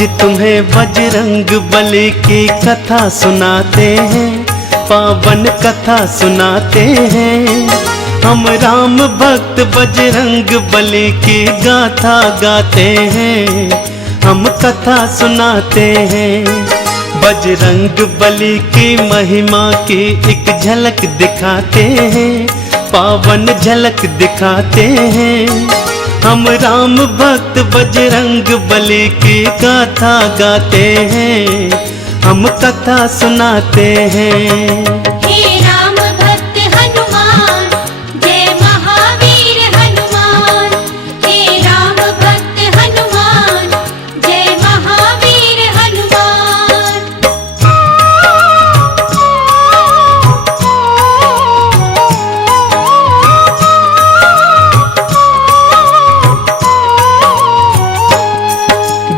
आज तुम्हें बजरंग बली की कथा सुनाते हैं, पावन कथा सुनाते हैं। हम राम भक्त बजरंग बली की गाथा गाते हैं, हम कथा सुनाते हैं। बजरंग बली की महिमा की एक झलक दिखाते हैं, पावन झलक दिखाते हैं। हम राम भक्त बजरंग बली की गाथा गाते हैं, हम कथा सुनाते हैं।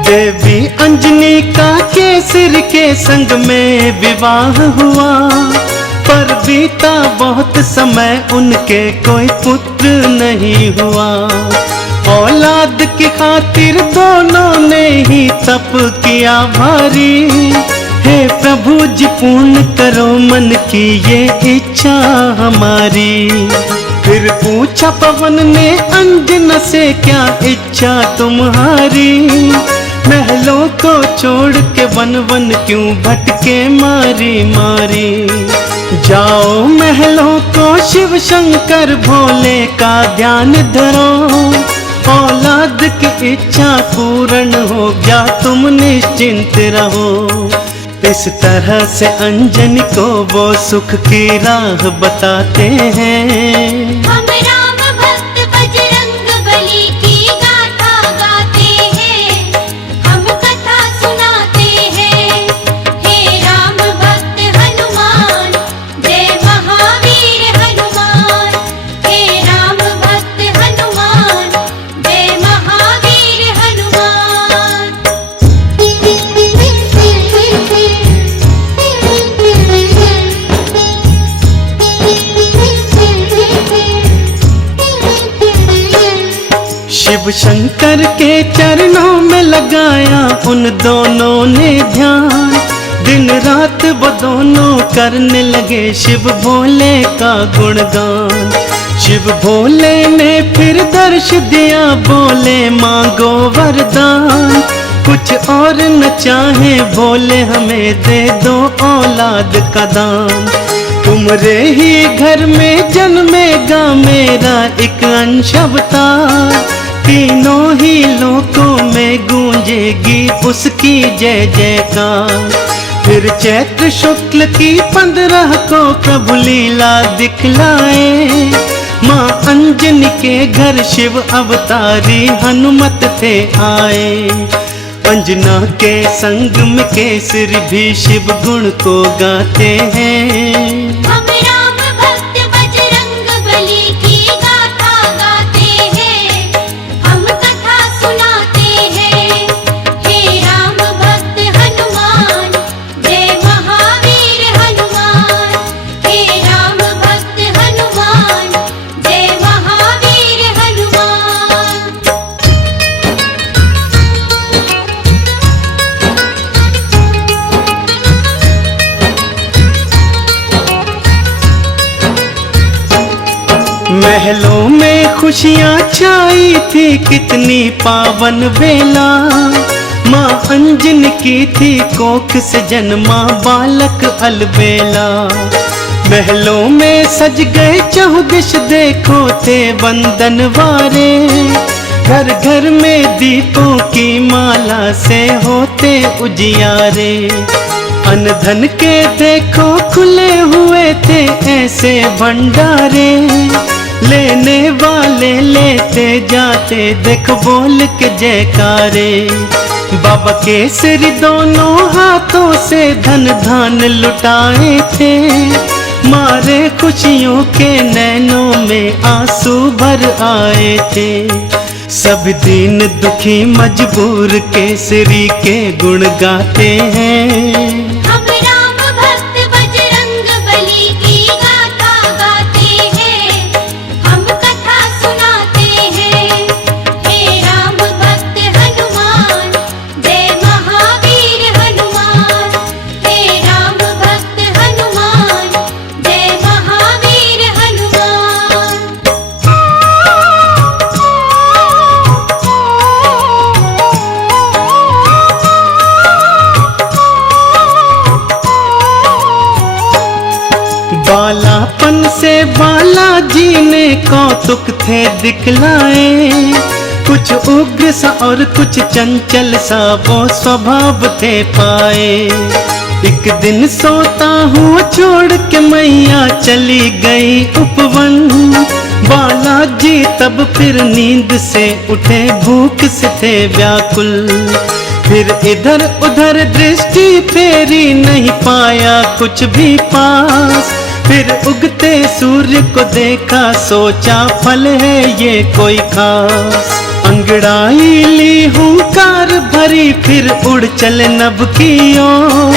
देवी अंजनी का केसर के संग में विवाह हुआ, पर बीता बहुत समय उनके कोई पुत्र नहीं हुआ। औलाद की खातिर दोनों ने ही तप किया भारी। हे प्रभु जी पूर्ण करो मन की ये इच्छा हमारी। फिर पूछा पवन ने अंजना से क्या इच्छा तुम्हारी। महलों को छोड़ के वन वन क्यों भटके मारी मारी। जाओ महलों को शिव शंकर भोले का ध्यान धरो। औलाद की इच्छा पूर्ण हो गया तुम निश्चिंत रहो। इस तरह से अंजनी को वो सुख की राह बताते हैं। शिव शंकर के चरणों में लगाया उन दोनों ने ध्यान। दिन रात वो दोनों करने लगे शिव भोले का गुणगान। शिव भोले ने फिर दर्श दिया, बोले मांगो वरदान। कुछ और न चाहे भोले हमें दे दो औलाद का दान। तुम्हारे ही घर में जन्मेगा मेरा एक अंश अवतार। तीनों ही लोकों में गूंजेगी उसकी जय जयकार। फिर चैत्र शुक्ल की 15 को प्रभु लीला दिखलाए। माँ अंजनी के घर शिव अवतारी हनुमत थे आए। अंजना के संग में केसरी भी शिव गुण को गाते हैं। महलों में खुशियाँ छाई थी कितनी पावन बेला। माँ अंजनी की थी कोख से जन्मा बालक अलबेला। महलों में सज गए चहुदिश देखो थे बंदनवारे। घर घर में दीपों की माला से होते उजियारे। अन्न धन के देखो खुले हुए थे ऐसे भंडारे। लेने वाले लेते जाते देखो बोल के जयकारे। बाबा केसरी दोनों हाथों से धन धान लुटाए थे। मारे खुशियों के नैनों में आंसू भर आए थे। सब दीन दुखी मजबूर केसरी के गुण गाते हैं। महावीर हनुमान कौतुक थे दिखलाए, कुछ उग्र सा और कुछ चंचल सा वो स्वभाव थे पाए। एक दिन सोता हुआ छोड़ के मैया चली गई उपवन, बालाजी तब फिर नींद से उठे, भूख से थे व्याकुल। फिर इधर उधर दृष्टि फेरी, नहीं पाया कुछ भी पास। फिर उगते सूर्य को देखा, सोचा फल है ये कोई खास। अंगड़ाई ली हुंकार भरी, फिर उड़ चले नभ की ओर।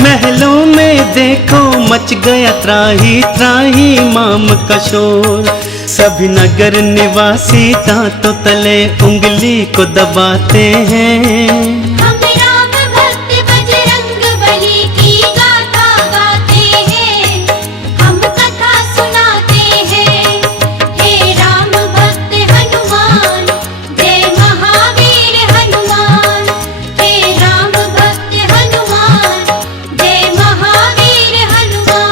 महलों में देखो मच गया त्राही त्राही माम का शोर। सभी नगर निवासी दांतों तले उंगली को दबाते हैं। हम राम भक्त बजरंग बली की गाथा गाते हैं, हम कथा सुनाते हैं। हे राम भक्त हनुमान, जय महावीर हनुमान। हे राम भक्त हनुमान, जय महावीर हनुमान।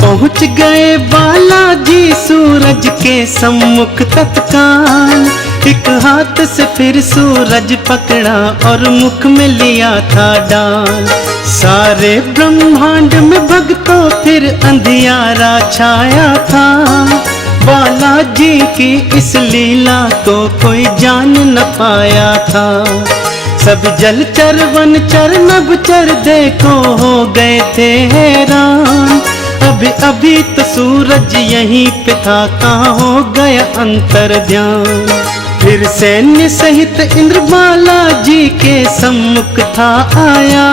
पहुँच गए बालाजी सूरज के सम्मुख तत्काल। एक हाथ से फिर सूरज पकड़ा और मुख में लिया था डाल। सारे ब्रह्मांड में भक्तों फिर अंधियारा छाया था। बालाजी की इस लीला को कोई जान न पाया था। सब जलचर वनचर नभचर देखो हो गए थे हैरान। अभी अभी तो सूरज यहीं पे था, कहाँ हो गया अंतर ध्यान। फिर सैन्य सहित इंद्र बालाजी के सम्मुख था आया।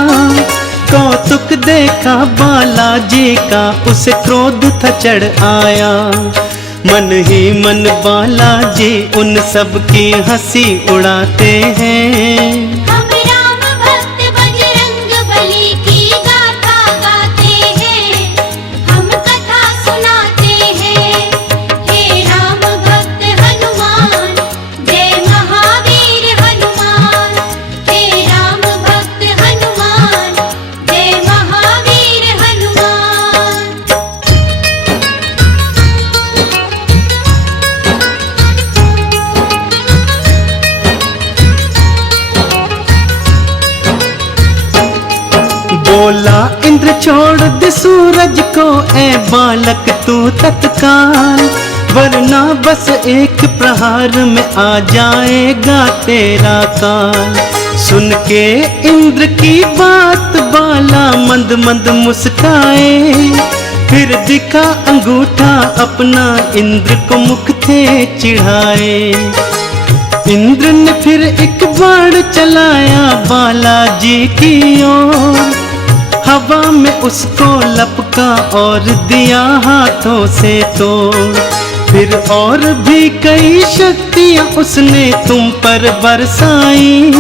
कौतुक देखा बालाजी का, उसे क्रोध था चढ़ आया। मन ही मन बालाजी उन सब की हंसी उड़ाते हैं। हम राम भक्त बजरंग बली की गाथा गाते हैं, हम कथा सुनाते हैं। हे राम भक्त हनुमान, जय महावीर हनुमान। हे राम भक्त हनुमान, जय महावीर हनुमान। बोला इंद्र छोड़ दे सूरज को, ए बालक तू तत्काल। वरना बस एक प्रहार में आ जाएगा तेरा काल। सुन के इंद्र की बात बाला मंद मंद मुस्काए। फिर दिखा अंगूठा अपना, इंद्र को मुख थे चिढ़ाए। इंद्र ने फिर एक बाण चलाया बालाजी की ओर। हवा में उसको लपका और दिया हाथों से तोड़। फिर और भी कई शक्तियां उसने तुम पर बरसाई,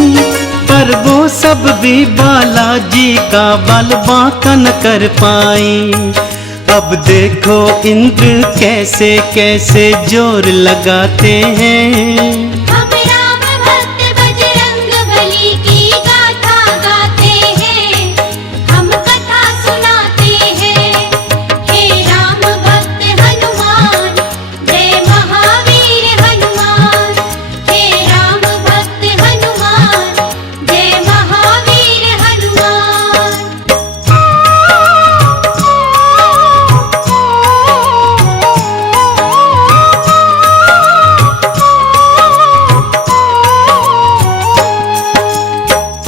पर वो सब भी बालाजी का बल बांका न कर पाई। अब देखो इंद्र कैसे कैसे जोर लगाते हैं। हम राम भक्त बजरंग बली की गाथा गाते हैं, हम कथा सुनाते हैं। हे राम भक्त हनुमान, जय महावीर हनुमान। हे राम भक्त हनुमान, जय महावीर हनुमान।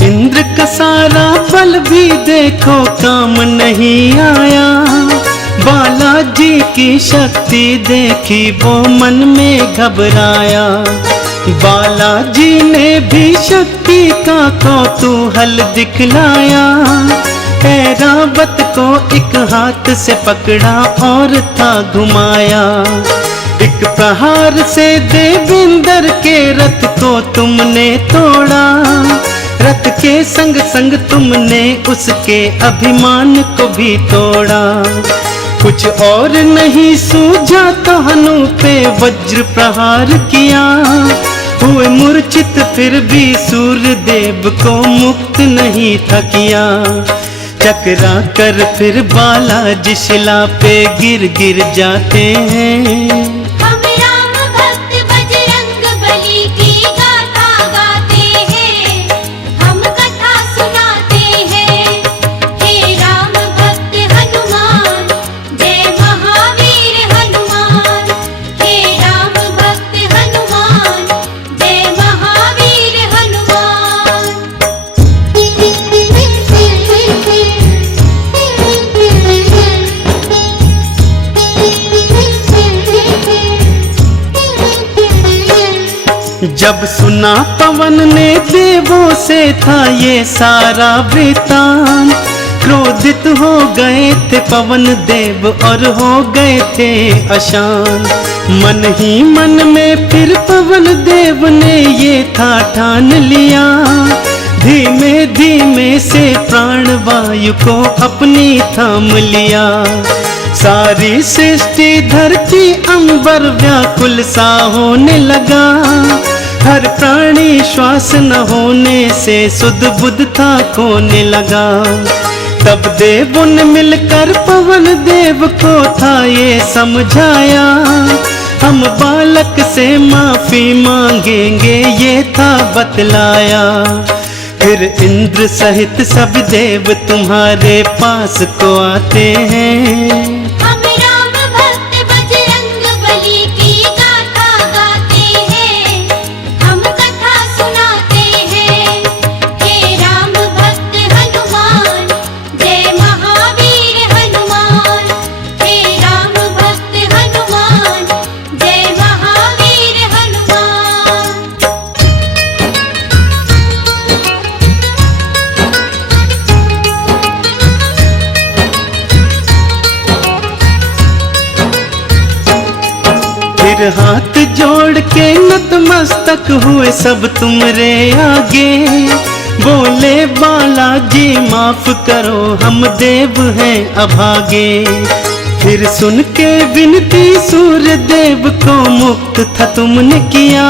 इंद्र का सारा बल भी देखो काम नहीं आया। बालाजी की शक्ति देखी वो मन में घबराया। बालाजी ने भी शक्ति का कौतूहल दिखलाया। ऐरावत को एक हाथ से पकड़ा और था घुमाया। एक प्रहार से देवेंद्र के रथ को तुमने तोड़ा। रथ के संग संग तुमने उसके अभिमान को भी तोड़ा। कुछ और नहीं सूझा तो हनु पे वज्र प्रहार किया। हुए मूर्छित फिर भी सूर्यदेव को मुक्त नहीं था किया। चकरा कर फिर बालाजी शिला पे गिर गिर जाते हैं। हम राम भक्त बजरंग बली की गाथा गाते हैं, हम कथा सुनाते हैं। हे राम भक्त हनुमान, जय महावीर हनुमान। हे राम भक्त हनुमान, जय महावीर हनुमान। जब सुना पवन ने देवों से था ये सारा वृतांत, क्रोधित हो गए थे पवन देव और हो गए थे अशांत। मन ही मन में फिर पवन देव ने ये था ठान लिया, धीमे धीमे से प्राण वायु को अपनी थाम लिया। सारी सृष्टि धरती अंबर व्याकुल सा होने लगा, हर प्राणी श्वास न होने से सुध बुध था खोने लगा। तब देवों ने मिलकर पवन देव को था ये समझाया, हम बालक से माफी मांगेंगे ये था बतलाया। फिर इंद्र सहित सब देव तुम्हारे पास को आते हैं। हम राम भक्त बजरंग बली की गाथा गाते हैं, हम कथा सुनाते हैं। हे राम भक्त हनुमान, जय महावीर हनुमान। हे राम भक्त हनुमान, जय महावीर हनुमान। फिर हाथ जोड़ के नतमस्तक हुए सब तुमरे आगे, बोले बालाजी माफ करो हम देव हैं अभागे। फिर सुन के विनती सूर्य देव को मुक्त था तुमने किया,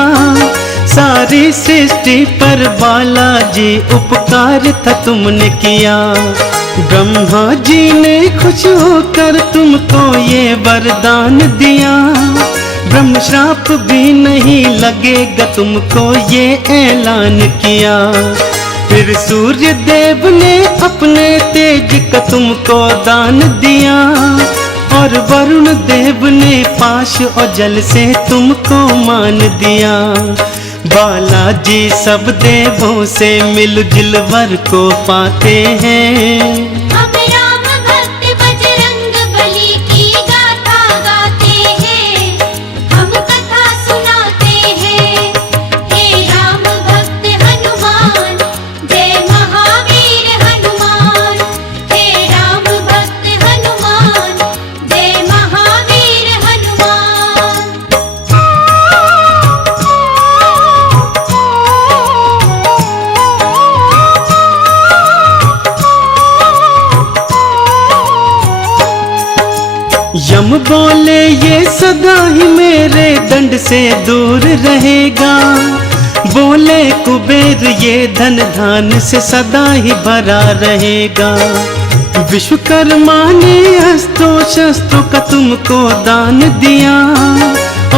सारी सृष्टि पर बालाजी उपकार था तुमने किया। ब्रह्मा जी ने खुश होकर तुमको ये वरदान दिया, ब्रह्म श्राप भी नहीं लगेगा तुमको ये ऐलान किया। फिर सूर्य देव ने अपने तेज का तुमको दान दिया, और वरुण देव ने पाश और जल से तुमको मान दिया। बालाजी सब देवों से मिलजुल वर को पाते हैं। हम राम भक्त बजरंग बली की गाथा गाते हैं, हम कथा सुनाते हैं। हे राम भक्त हनुमान, जय महावीर हनुमान। हे राम भक्त हनुमान, जय महावीर हनुमान। यम बोले ये सदा ही मेरे दंड से दूर रहेगा, बोले कुबेर ये धन धान से सदा ही भरा रहेगा। विश्वकर्मा ने अस्त्रों शस्त्रों का तुमको दान दिया,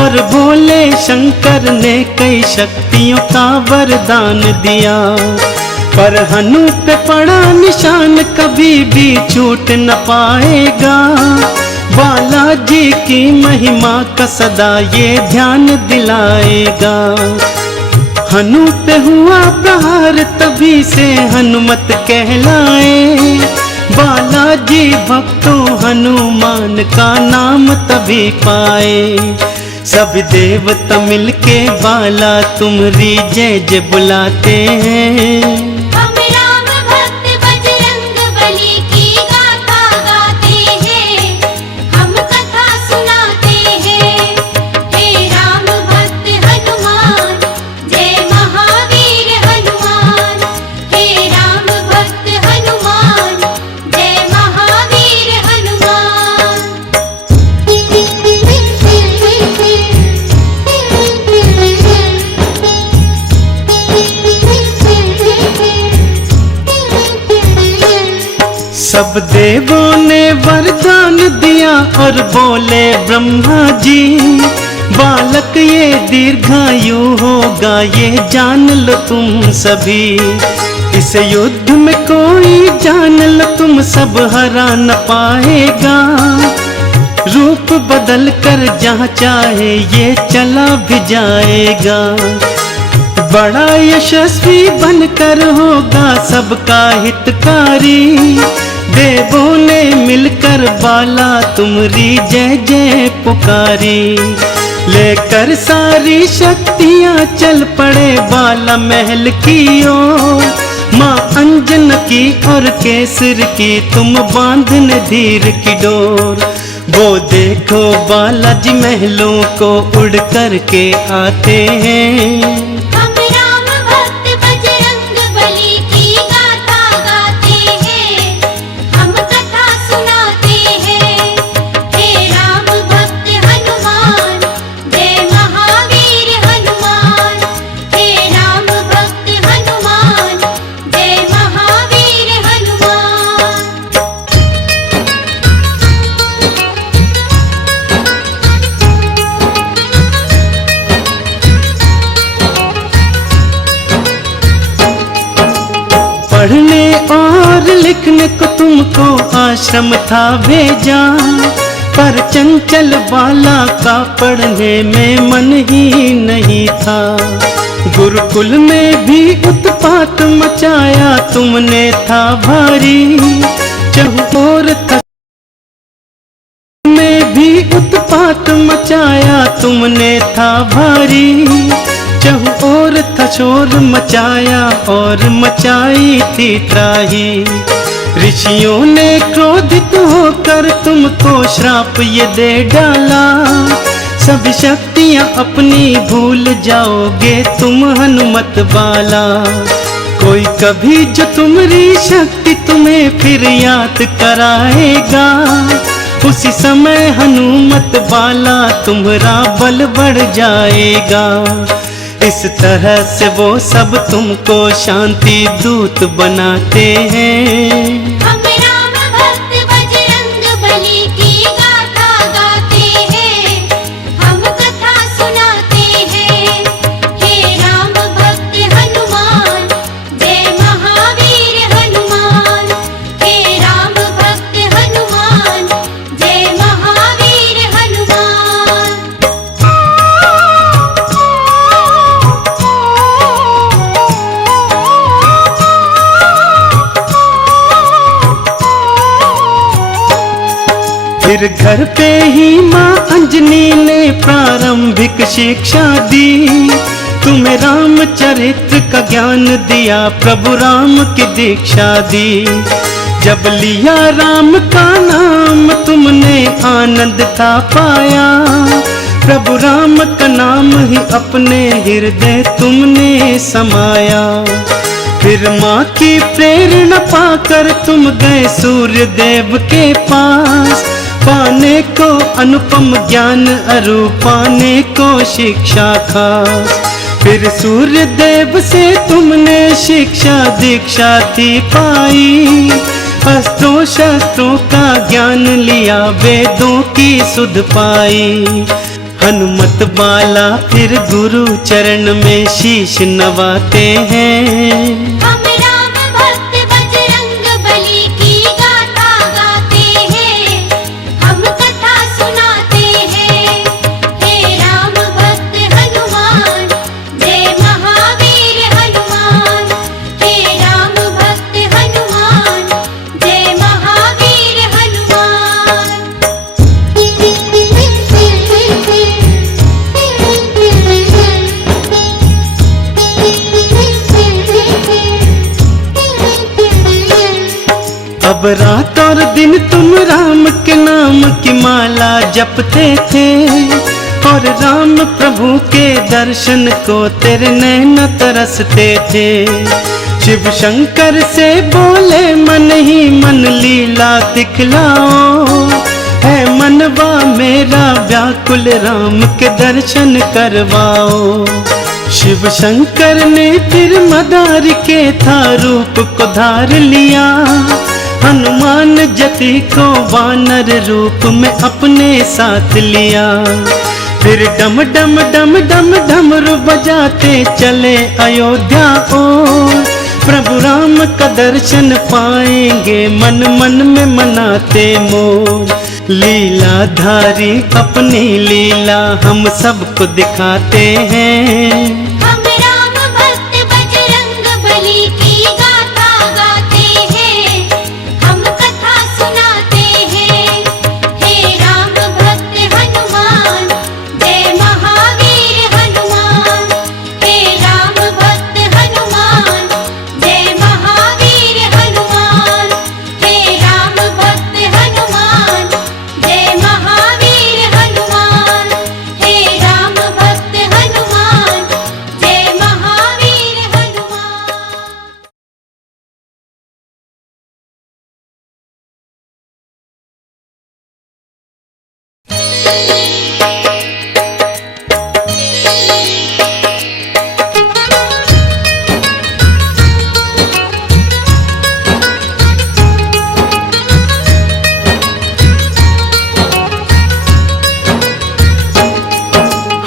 और भोले शंकर ने कई शक्तियों का वरदान दिया। पर हनु पे पड़ा निशान कभी भी छूट न पाएगा, बालाजी की महिमा का सदा ये ध्यान दिलाएगा। हनु पे हुआ प्रहार तभी से हनुमत कहलाए, बालाजी भक्तों हनुमान का नाम तभी पाए। सब देवता मिलके बाला तुम्हारी जय जय बुलाते हैं। हम राम भक्त बजरंग बली की गाथा गाते हैं, हम कथा सुनाते हैं। हे राम भक्त हनुमान, जय महावीर हनुमान। हे राम भक्त हनुमान, जय महावीर हनुमान। सब देवों ने वरदान दिया और बोले ब्रह्मा जी, बालक ये दीर्घायु होगा, ये जान लो तुम सभी। इस युद्ध में कोई जान लो तुम सब हरा न पाएगा, रूप बदल कर जहाँ चाहे ये चला भी जाएगा। बड़ा यशस्वी बनकर होगा सबका हितकारी, देवों ने मिलकर बाला तुमरी जय जय पुकारी। लेकर सारी शक्तियाँ चल पड़े बाला महल की ओर, माँ अंजन की और केसर की तुम बांधने धीर की डोर। वो देखो बालाजी महलों को उड़ कर के आते हैं, हम राम भक्त बजरंग बली की गाथा गाते हैं, हम कथा सुनाते हैं। हे राम भक्त हनुमान, जय महावीर हनुमान। हे राम भक्त हनुमान, जय महावीर हनुमान। पढ़ने और लिखने को तुमको आश्रम था भेजा, पर चंचल बाला का पढ़ने में मन ही नहीं था। गुरुकुल में भी उत्पात मचाया तुमने था भारी, चहुओर था में भी उत्पात मचाया तुमने था भारी। चहुओर था शोर मचाया और मचाई थी त्राही। ऋषियों ने क्रोधित होकर तुमको श्राप ये दे डाला, सभी शक्तियाँ अपनी भूल जाओगे तुम हनुमत बाला। कोई कभी जो तुम्हारी शक्ति तुम्हें फिर याद कराएगा, उसी समय हनुमत बाला तुम्हारा बल बढ़ जाएगा। इस तरह से वो सब तुमको शांति दूत बनाते हैं। हम राम भक्त बजरंग बली की गाथा गाते हैं, हम कथा सुनाते हैं। हे राम भक्त हनुमान, जय महावीर हनुमान। हे राम भक्त हनुमान, जय महावीर हनुमान। फिर घर पे ही माँ अंजनी ने प्रारंभिक शिक्षा दी, तुम्हें रामचरित्र का ज्ञान दिया, प्रभु राम की दीक्षा दी। जब लिया राम का नाम तुमने आनंद था पाया, प्रभु राम का नाम ही अपने हृदय तुमने समाया। फिर माँ की प्रेरणा पाकर तुम गए सूर्य देव के पास, पाने को अनुपम ज्ञान अरु पाने को शिक्षा खास। फिर सूर्य देव से तुमने शिक्षा दीक्षा थी पाई, अस्त्रों शस्त्रों का ज्ञान लिया, वेदों की सुध पाई। हनुमत बाला फिर गुरु चरण में शीश नवाते हैं। हम राम भक्त बजरंग बली की गाथा गाते हैं, हम कथा सुनाते हैं। हे राम भक्त हनुमान, जय महावीर हनुमान। हे राम भक्त हनुमान, जय महावीर हनुमान। अब रात और दिन तुम राम के नाम की माला जपते थे, और राम प्रभु के दर्शन को तेरे नैन तरसते थे। शिव शंकर से बोले मन ही मन लीला दिखलाओ, है मनवा मेरा व्याकुल राम के दर्शन करवाओ। शिव शंकर ने फिर मदार के था रूप को धार लिया, हनुमान जति को वानर रूप में अपने साथ लिया। फिर डम डम डम डम डमरू बजाते चले अयोध्या ओर। प्रभु राम का दर्शन पाएंगे मन मन में मनाते मोर। लीलाधारी अपनी लीला हम सबको दिखाते हैं। हम राम भक्त बजरंग बली की गाथा गाते हैं, हम कथा सुनाते हैं। हे राम भक्त हनुमान, जय महावीर हनुमान। हे राम भक्त हनुमान, जय महावीर हनुमान। हे राम भक्त हनुमान, जय महावीर हनुमान। हे राम भक्त हनुमान, जय महावीर हनुमान।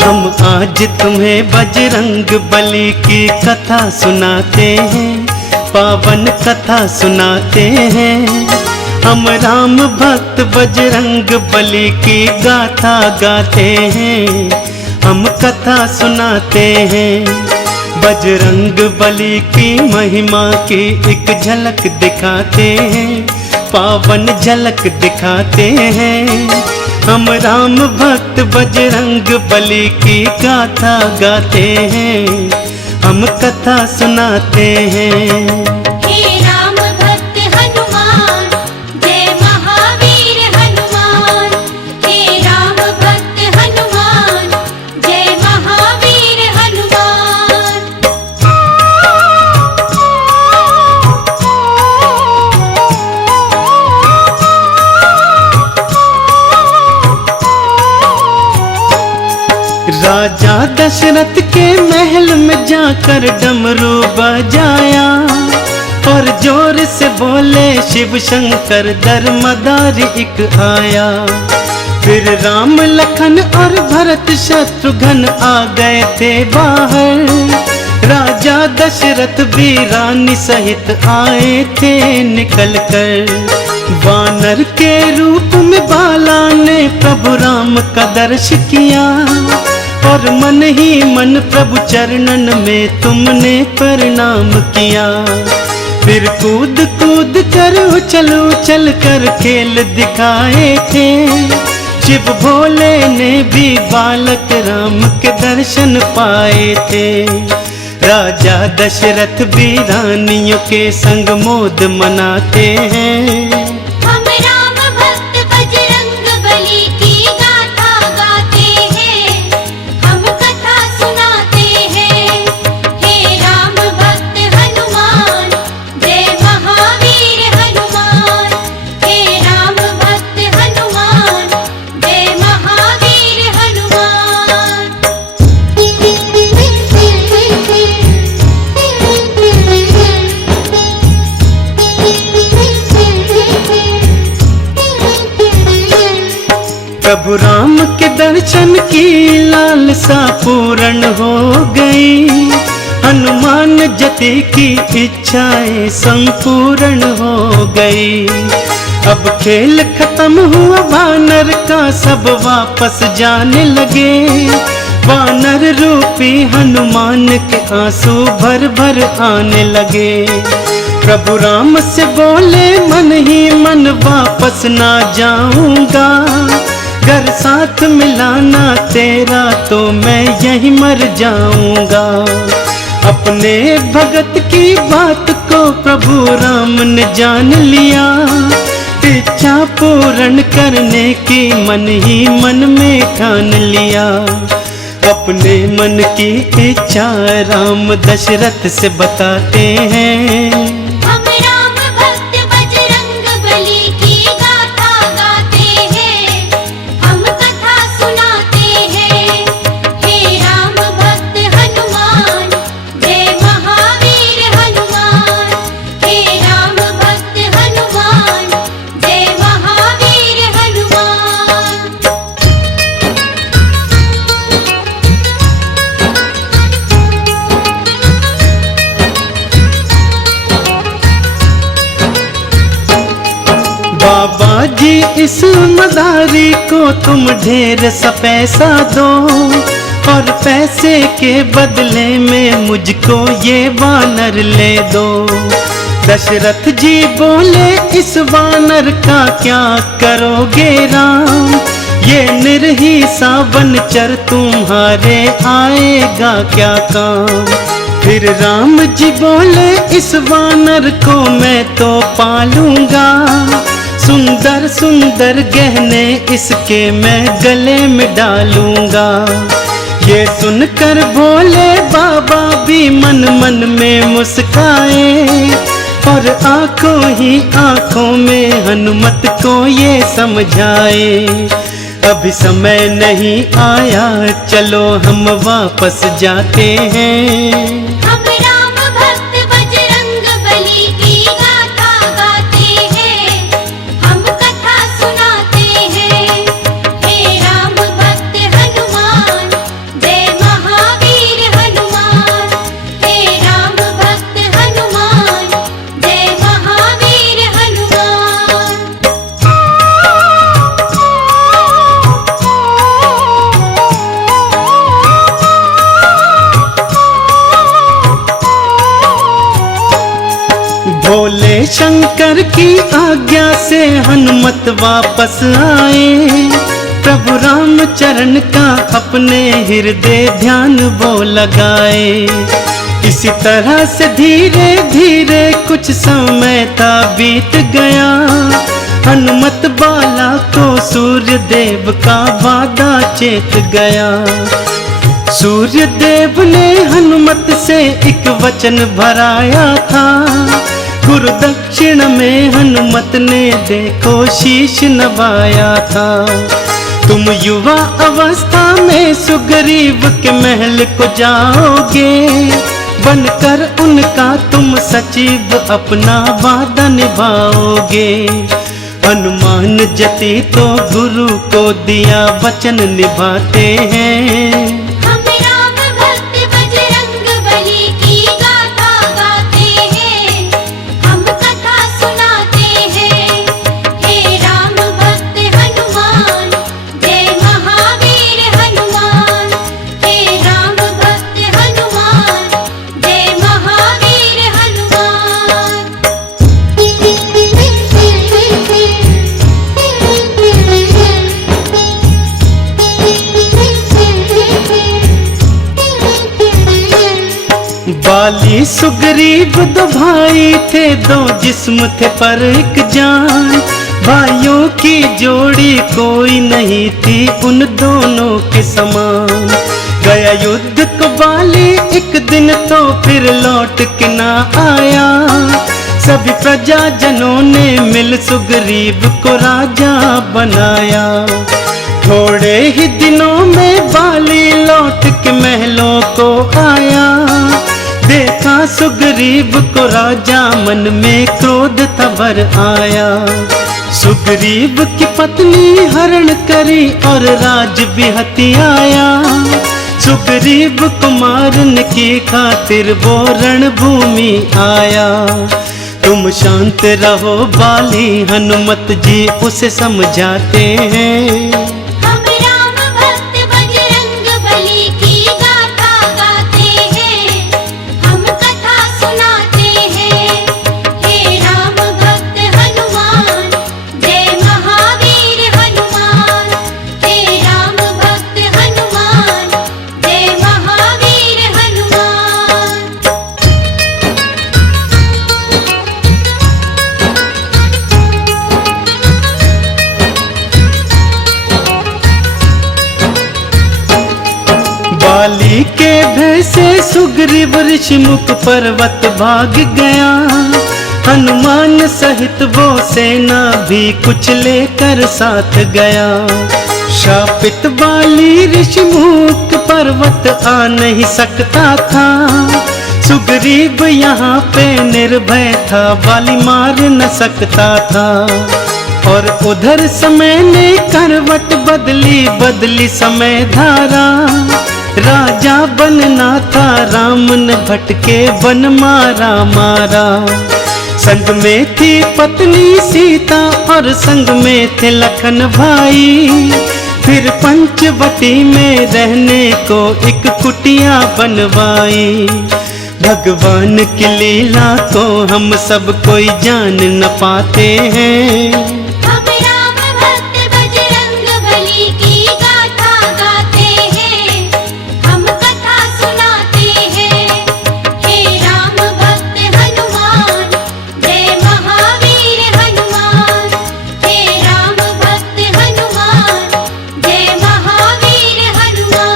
हम आज तुम्हें बजरंग बली की कथा सुनाते हैं, पावन कथा सुनाते हैं। हम राम भक्त बजरंग बली की गाथा गाते हैं, हम कथा सुनाते हैं। बजरंग बली की महिमा की एक झलक दिखाते हैं, पावन झलक दिखाते हैं। हम राम भक्त बजरंग बली की गाथा गाते हैं, हम कथा सुनाते हैं। हे राम भक्त हनुमान, जय महावीर हनुमान। हे राम भक्त हनुमान, जय महावीर हनुमान। राजा दशरथ के महल में जाकर डमरू बजाया और जोर से बोले शिव शंकर दरमदारी एक आया। फिर राम लखन और भरत शत्रुघ्न आ गए थे बाहर। राजा दशरथ भी रानी सहित आए थे निकल कर। वानर के रूप में बाला ने प्रभु राम का दर्श किया और मन ही मन प्रभु चरणन में तुमने प्रणाम किया। फिर कूद कूद कर उछल कर खेल दिखाए थे। शिव भोले ने भी बालक राम के दर्शन पाए थे। राजा दशरथ भी रानियों के संग मोद मनाते हैं। हम राम भक्त बजरंग बली की गाथा गाते हैं, हम कथा सुनाते हैं। हे राम भक्त हनुमान, जय महावीर हनुमान। हे राम भक्त हनुमान, जय महावीर हनुमान। प्रभु राम के दर्शन की लालसा पूर्ण हो गई। हनुमान जति की इच्छाएं संपूर्ण हो गई। अब खेल खत्म हुआ वानर का, सब वापस जाने लगे। वानर रूपी हनुमान के आंसू भर भर आने लगे। प्रभु राम से बोले मन ही मन वापस ना जाऊंगा। घर साथ मिलाना तेरा तो मैं यहीं मर जाऊंगा। अपने भगत की बात को प्रभु राम ने जान लिया। इच्छा पूर्ण करने की मन ही मन में ठान लिया। अपने मन की इच्छा राम दशरथ से बताते हैं। हम राम भक्त बजरंग बली की गाथा गाते हैं, हम कथा सुनाते हैं। हे राम भक्त हनुमान, जय महावीर हनुमान। हे राम भक्त हनुमान, बाबा जी इस मदारी को तुम ढेर सा पैसा दो, और पैसे के बदले में मुझको ये वानर ले दो। दशरथ जी बोले इस वानर का क्या करोगे राम, ये निर्ही सा वनचर तुम्हारे आएगा क्या काम। फिर राम जी बोले इस वानर को मैं तो पालूंगा, सुंदर सुंदर गहने इसके मैं गले में डालूंगा। ये सुनकर भोले बाबा भी मन मन में मुस्काए, और आंखों ही आंखों में हनुमत को ये समझाए। अभी समय नहीं आया, चलो हम वापस जाते हैं। हम राम भक्त बजरंग बली की गाथा गाते हैं, हम कथा सुनाते हैं। हे राम भक्त हनुमान, जय महावीर हनुमान। हे राम भक्त हनुमान, जय महावीर हनुमान। भोले शंकर की आज्ञा से हनुमत वापस आए, प्रभु राम चरण का अपने हृदय ध्यान वो लगाए। इसी तरह से धीरे धीरे कुछ समय था बीत गया, हनुमत बाला को सूर्य देव का वादा चेत गया। सूर्य देव ने हनुमत से एक वचन भराया था, गुरु दक्षिण में हनुमत ने देखो शीश नवाया था। तुम युवा अवस्था में सुग्रीव के महल को जाओगे, बनकर उनका तुम सचिव अपना वादा निभाओगे। हनुमान जति तो गुरु को दिया वचन निभाते हैं। हम राम भक्त बजरंग बली की गाथा गाते हैं, हम कथा सुनाते हैं। हे राम भक्त हनुमान, जय महावीर हनुमान। हे राम भक्त हनुमान, जय महावीर हनुमान। बाली सुग्रीव दो भाई थे, दो जिस्म थे पर एक जान। भाइयों की जोड़ी कोई नहीं थी उन दोनों के समान। गया युद्ध को बाली एक दिन तो फिर लौट के ना आया, सभी प्रजाजनों ने मिल सुग्रीव को राजा बनाया। थोड़े ही दिनों में बाली लौट के महलों को आया, देखा सुग्रीव को राजा मन में क्रोध था भर आया। सुग्रीव की पत्नी हरण करी और राज भी हथियाया, सुग्रीव को मारने की खातिर वो रणभूमि आया। तुम शांत रहो बाली, हनुमत जी उसे समझाते हैं। हम राम भक्त बजरंग बली की गाथा गाते हैं, हम कथा सुनाते हैं। हे राम भक्त हनुमान, जय महावीर हनुमान। हे राम भक्त हनुमान, जय महावीर हनुमान। बाली के भय से सुग्रीव ऋषिमुख पर्वत भाग गया, हनुमान सहित वो सेना भी कुछ लेकर साथ गया। शापित बाली ऋषिमुख पर्वत आ नहीं सकता था, सुग्रीव यहाँ पे निर्भय था, बाली मार न सकता था। और उधर समय ने करवट बदली, बदली समय धारा, राजा बनना था राम ने भटके वन मारा मारा। संग में थी पत्नी सीता और संग में थे लखन भाई। फिर पंचवटी में रहने को एक कुटिया बनवाई। भगवान की लीला को हम सब कोई जान न पाते हैं। हम राम भक्त बजरंग बली की गाथा गाते हैं, हम कथा सुनाते हैं। हे राम भक्त हनुमान, जय महावीर हनुमान। हे राम भक्त हनुमान, जय महावीर हनुमान।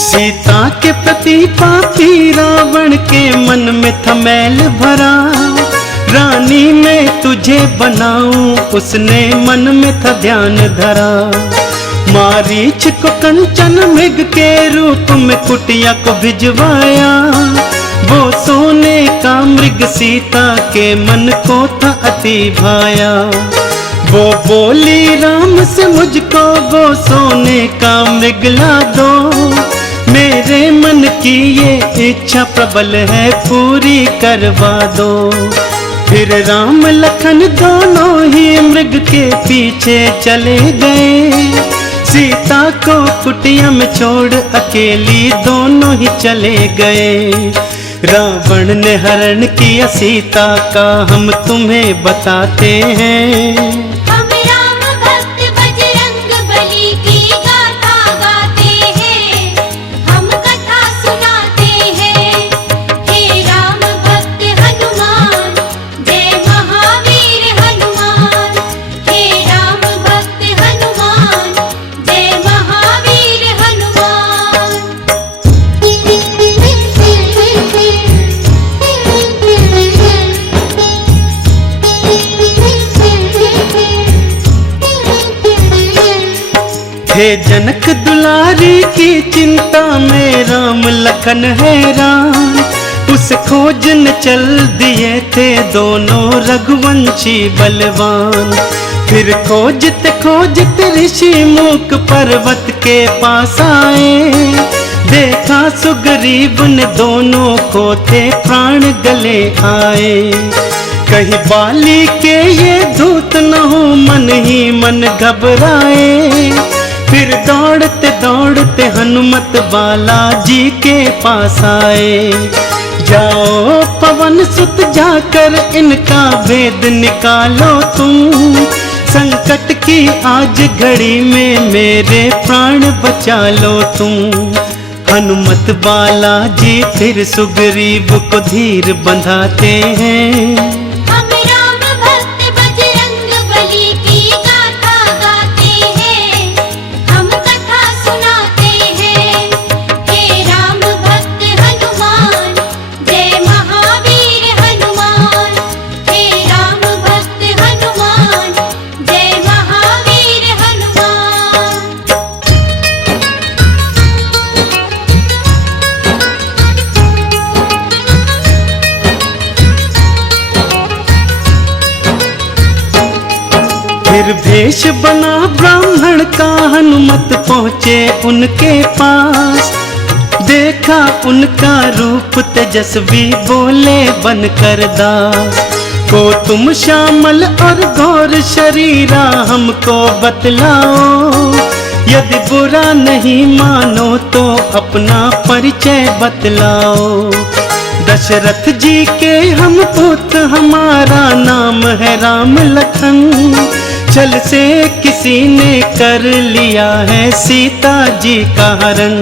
सीता के प्रति पापी रावण के मन में था मैल भरा। रानी मैं तुझे बनाऊं उसने मन में था ध्यान धरा। मारीच को कंचन मृग के रूप में कुटिया को भिजवाया। वो सोने का मृग सीता के मन को था अति भाया। वो बोली राम से मुझको वो सोने का मृग ला दो। मेरे मन की ये इच्छा प्रबल है पूरी करवा दो। फिर राम लखन दोनों ही मृग के पीछे चले गए। सीता को कुटिया में छोड़ अकेली दोनों ही चले गए। रावण ने हरण किया सीता का हम तुम्हें बताते हैं। हम राम भक्त बजरंग बली की गाथा गाते हैं, हम कथा सुनाते हैं। हे राम भक्त हनुमान, जय महावीर हनुमान। हे राम भक्त हनुमान, जय महावीर हनुमान। हे जनक दुलारी की चिंता में राम लखन हैरान। उस खोज न चल दिए थे दोनों रघुवंशी बलवान। फिर खोजते खोजते ऋषि मूक पर्वत के पास आए। देखा सुग्रीव ने दोनों को थे प्राण गले आए। कहीं बाली के ये दूत न हो मन ही मन घबराए। फिर दौड़ते दौड़ते हनुमत बालाजी के पास आए। जाओ पवन सुत जाकर इनका भेद निकालो तुम। संकट की आज घड़ी में मेरे प्राण बचा लो तुम। हनुमत बालाजी फिर सुग्रीव को धीर बंधाते हैं। हम राम भक्त बजरंग बली की गाथा गाते हैं, हम कथा सुनाते हैं। हे राम भक्त हनुमान, जय महावीर हनुमान। हे राम भक्त हनुमान, जय महावीर हनुमान। फिर भेष बना ब्राह्मण का हनुमत पहुँचे उनके पास। देखा उनका रूप तेजस्वी बोले बनकर दास। को तुम श्यामल और गौर शरीरा हमको बतलाओ। यदि बुरा नहीं मानो तो अपना परिचय बतलाओ। दशरथ जी के हम पुत्र हमारा नाम है राम लखन। छल से किसी ने कर लिया है सीता जी का हरण।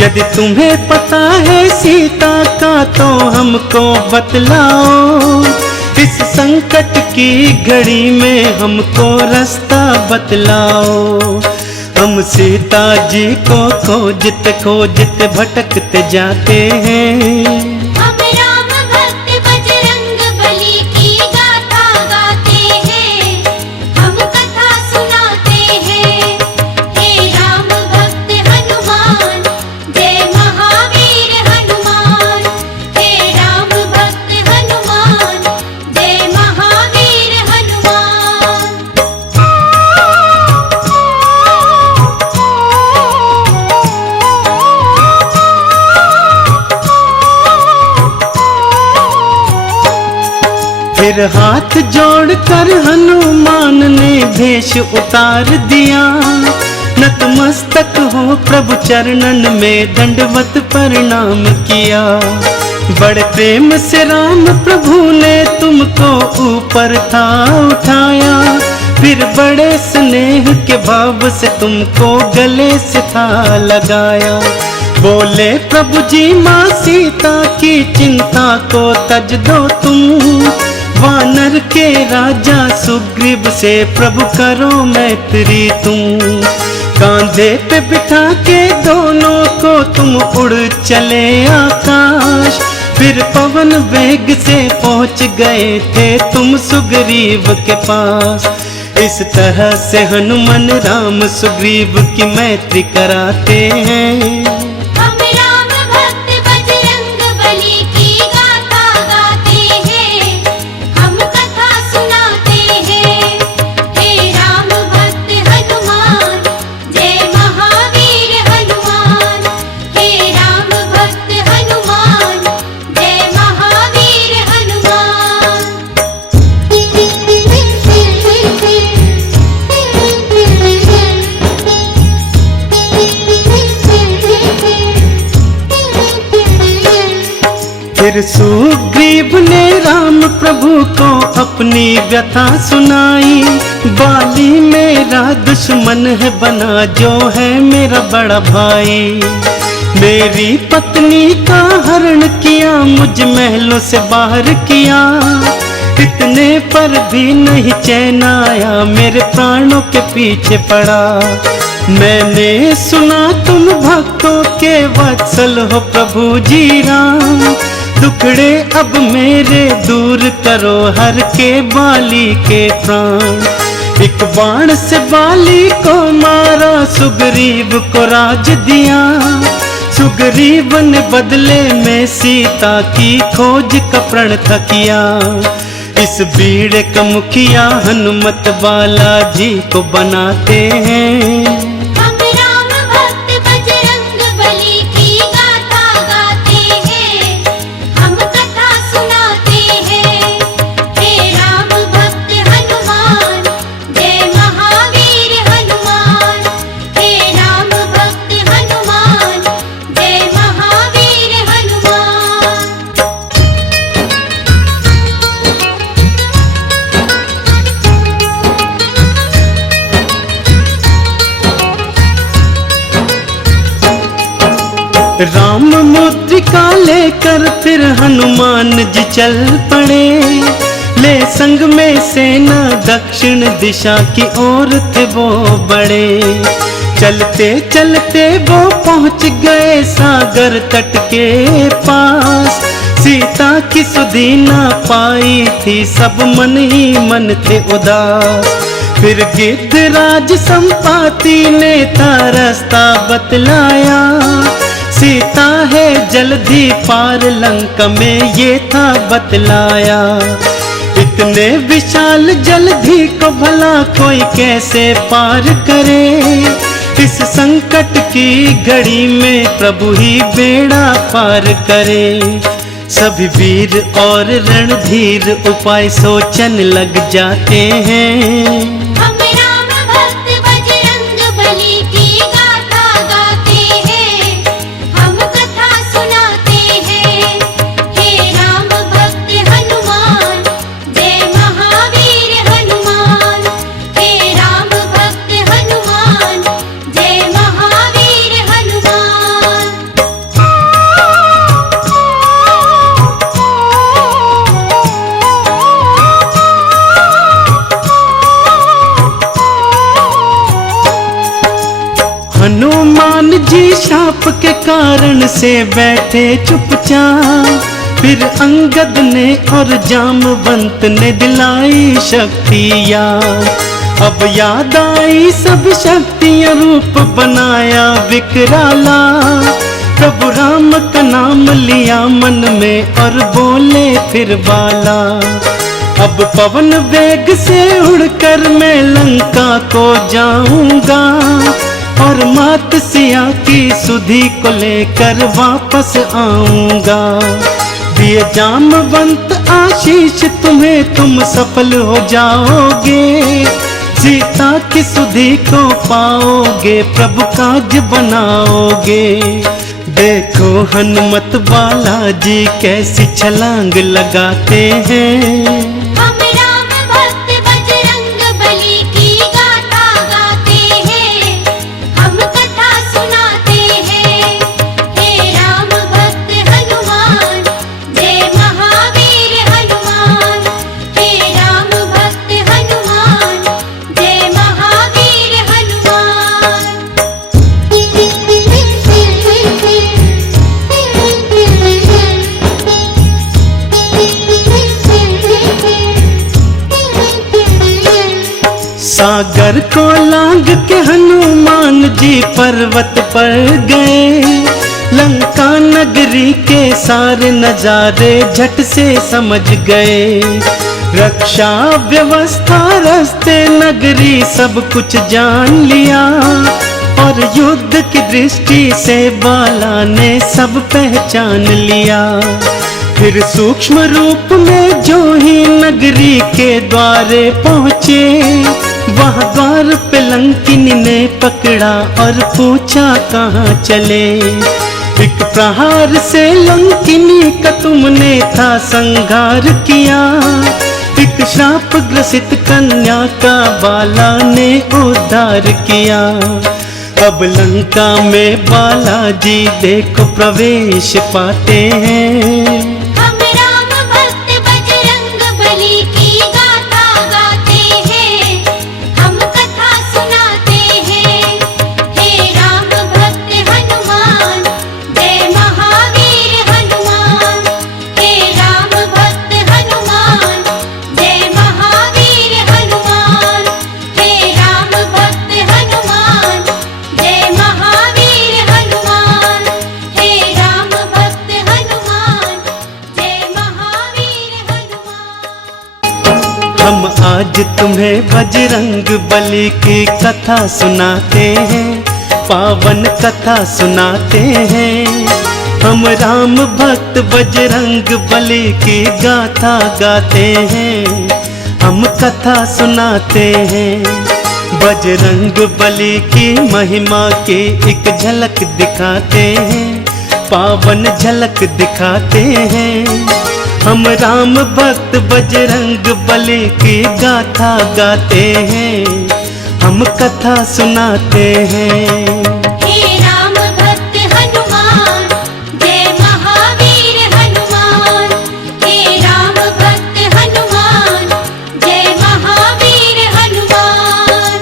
यदि तुम्हें पता है सीता का तो हमको बतलाओ। इस संकट की घड़ी में हमको रास्ता बतलाओ। हम सीता जी को खोजते खोजते भटकते जाते हैं। हम राम भक्त बजरंग बली की गाथा गाते हैं, हम कथा सुनाते हैं। हे राम भक्त हनुमान, जय महावीर हनुमान। हे राम भक्त हनुमान, जय महावीर हनुमान। फिर हाथ जोड़कर हनुमान ने भेष उतार दिया। नतमस्तक हो प्रभु चरणन में दंडवत प्रणाम किया। बड़े प्रेम से राम प्रभु ने तुमको ऊपर था उठाया। फिर बड़े स्नेह के भाव से तुमको गले से था लगाया। बोले प्रभु जी माँ सीता की चिंता को तज दो तुम। वानर के राजा सुग्रीव से प्रभु करो मैत्री तुम। कांधे पे बिठा के दोनों को तुम उड़ चले आकाश। फिर पवन वेग से पहुंच गए थे तुम सुग्रीव के पास। इस तरह से हनुमान राम सुग्रीव की मैत्री कराते हैं। हम राम भक्त बजरंग बली की गाथा गाते हैं। हम कथा सुनाते हैं। हे राम भक्त हनुमान जय महावीर हनुमान। हे राम भक्त हनुमान जय महावीर हनुमान। फिर सुग्रीव ने राम प्रभु को अपनी व्यथा सुनाई। बाली मेरा दुश्मन है बना जो है मेरा बड़ा भाई। मेरी पत्नी का हरण किया मुझ महलों से बाहर किया। इतने पर भी नहीं चैन आया मेरे प्राणों के पीछे पड़ा। मैंने सुना तुम भक्तों के वत्सल हो प्रभु जी राम। दुखड़े अब मेरे दूर करो हर के बाली के प्राण। एक बाण से बाली को मारा सुग्रीव को राज दिया। सुग्रीव ने बदले में सीता की खोज का प्रण था किया। इस बीड़े का मुखिया हनुमत बाला जी को बनाते हैं। हम राम भक्त बजरंग बली की गाथा गाते हैं। हम कथा सुनाते हैं। हे राम भक्त हनुमान जय महावीर हनुमान। हे राम भक्त हनुमान जय महावीर हनुमान। राम मुद्रिका लेकर फिर हनुमान जी चल पड़े। ले संग में सेना दक्षिण दिशा की ओर थे वो बड़े। चलते चलते वो पहुंच गए सागर तट के पास। सीता की सुधी ना पाई थी सब मन ही मन थे उदास। फिर गिद्धराज संपाति ने था रास्ता बतलाया। सीता है जल्दी पार लंका में ये था बतलाया। इतने विशाल जलधि को भला कोई कैसे पार करे। इस संकट की घड़ी में प्रभु ही बेड़ा पार करे। सभी वीर और रणधीर उपाय सोचन लग जाते हैं। हम राम भक्त बजरंग बली की गाथा गाते हैं। हम कथा सुनाते हैं। हे राम भक्त हनुमान जय महावीर हनुमान। हे राम भक्त हनुमान जय महावीर हनुमान। हनुमान जी शाप के कारण से बैठे चुपचाप। फिर अंगद ने और जामवंत ने दिलाई शक्तियाँ। अब याद आई सब शक्तियाँ रूप बनाया विकराला। प्रभु राम का नाम लिया मन में और बोले फिर बाला। अब पवन वेग से उड़कर मैं लंका को जाऊंगा। और मात सिया की सुधि को लेकर वापस आऊंगा। दिए जामवंत आशीष तुम्हें, तुम सफल हो जाओगे। सीता की सुधि को पाओगे, प्रभु काज बनाओगे। देखो हनुमत बालाजी कैसी छलांग लगाते हैं। हम राम भक्त बजरंग बली की गाथा गाते हैं, हम कथा सुनाते हैं। हे राम भक्त हनुमान, जय महावीर हनुमान। हे राम भक्त हनुमान, जय महावीर हनुमान। सागर को लांग के हनुमान जी पर्वत पर गए। लंका नगरी के सारे नजारे झट से समझ गए। रक्षा व्यवस्था रास्ते नगरी सब कुछ जान लिया, और युद्ध की दृष्टि से बाला ने सब पहचान लिया। फिर सूक्ष्म रूप में जो ही नगरी के द्वारे पहुँचे, वहाँ द्वार पे लंकिनी ने पकड़ा और पूछा कहाँ चले। एक प्रहार से लंकिनी का तुमने था संहार किया, एक श्राप ग्रसित कन्या का बाला ने उद्धार किया। अब लंका में बालाजी देखो प्रवेश पाते हैं। हम राम भक्त बजरंग बली की गाथा गाते हैं, हम कथा सुनाते हैं। हे राम भक्त हनुमान, जय महावीर हनुमान। हे राम भक्त हनुमान, जय महावीर हनुमान। हे राम भक्त हनुमान, जय महावीर हनुमान। हे राम भक्त हनुमान, जय महावीर हनुमान। हम आज तुम्हें बजरंग बली की कथा सुनाते हैं, पावन कथा सुनाते हैं। हम राम भक्त बजरंग बली की गाथा गाते हैं, हम कथा सुनाते हैं। बजरंग बली की महिमा की एक झलक दिखाते हैं, पावन झलक दिखाते हैं। हम राम भक्त बजरंग बली की गाथा गाते हैं, हम कथा सुनाते हैं। हे राम भक्त हनुमान, जय महावीर हनुमान। हे राम भक्त हनुमान, जय महावीर हनुमान।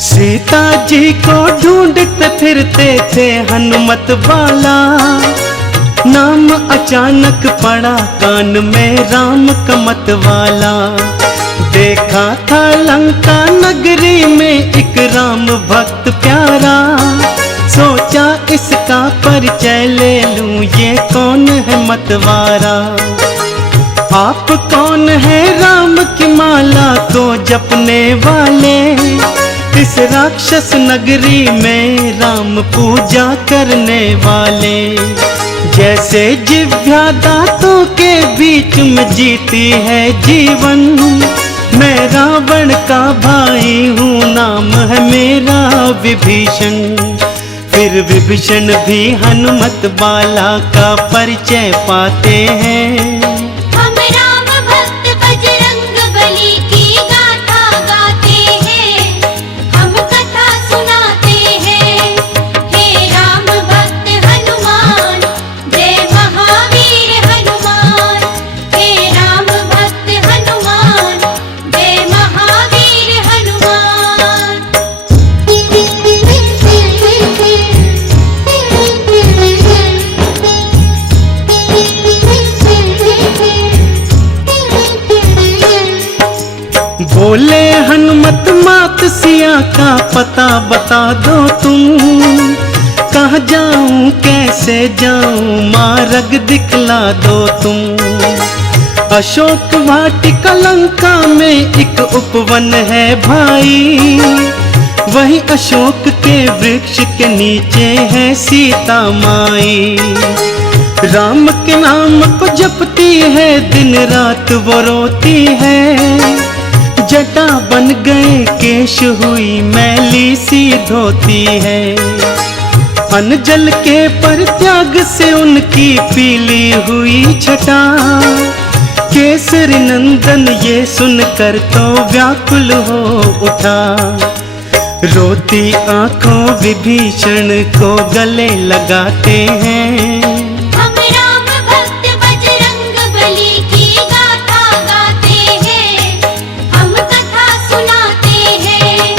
सीता जी को ढूंढते फिरते थे हनुमत बाला, नाम अचानक पड़ा कान में राम का मत वाला। देखा था लंका नगरी में एक राम भक्त प्यारा, सोचा इसका परिचय ले लूं, ये कौन है मतवारा। आप कौन है राम की माला को जपने वाले, इस राक्षस नगरी में राम पूजा करने वाले। जैसे जिह्वा दांतों के बीच में जीती है जीवन, मैं रावण का भाई हूँ, नाम है मेरा विभीषण। फिर विभीषण भी हनुमत बाला का परिचय पाते हैं। हम राम भक्त बजरंग बली की गाथा गाते हैं, हम कथा सुनाते हैं। हे राम भक्त हनुमान, जय महावीर हनुमान। हे राम भक्त हनुमान, जय महावीर हनुमान। बोले हनुमत मात सिया का पता बता दो तुम, कहाँ जाऊं कैसे जाऊं मार्ग दिखला दो तुम। अशोक वाटिका लंका में एक उपवन है भाई, वही अशोक के वृक्ष के नीचे है सीता माई। राम के नाम को जपती है, दिन रात वो रोती है। जटा बन गए केश हुई मैली सी धोती है। अन्न जल के परित्याग से उनकी पीली हुई छटा। केसरी नंदन ये सुनकर तो व्याकुल हो उठा। रोती आंखों विभीषण को गले लगाते हैं। हम राम भक्त बजरंग बली की गाथा गाते हैं, हम कथा सुनाते हैं।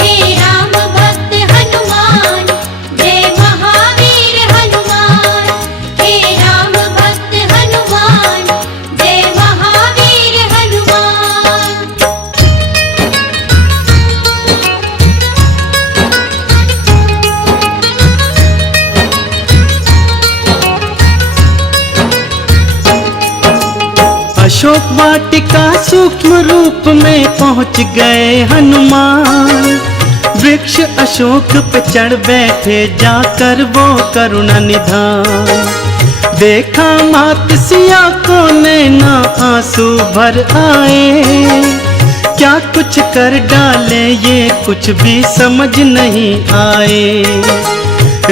हे राम भक्त हनुमान, जय महावीर हनुमान। हे राम भक्त हनुमान, जय महावीर हनुमान। अशोक वाटिका सूक्ष्म रूप में पहुंच गए हनुमान। वृक्ष अशोक पे चढ़ बैठे, जाकर वो करुणा निधान। देखा मात सिया को नैना आंसू भर आए। क्या कुछ कर डाले ये कुछ भी समझ नहीं आए।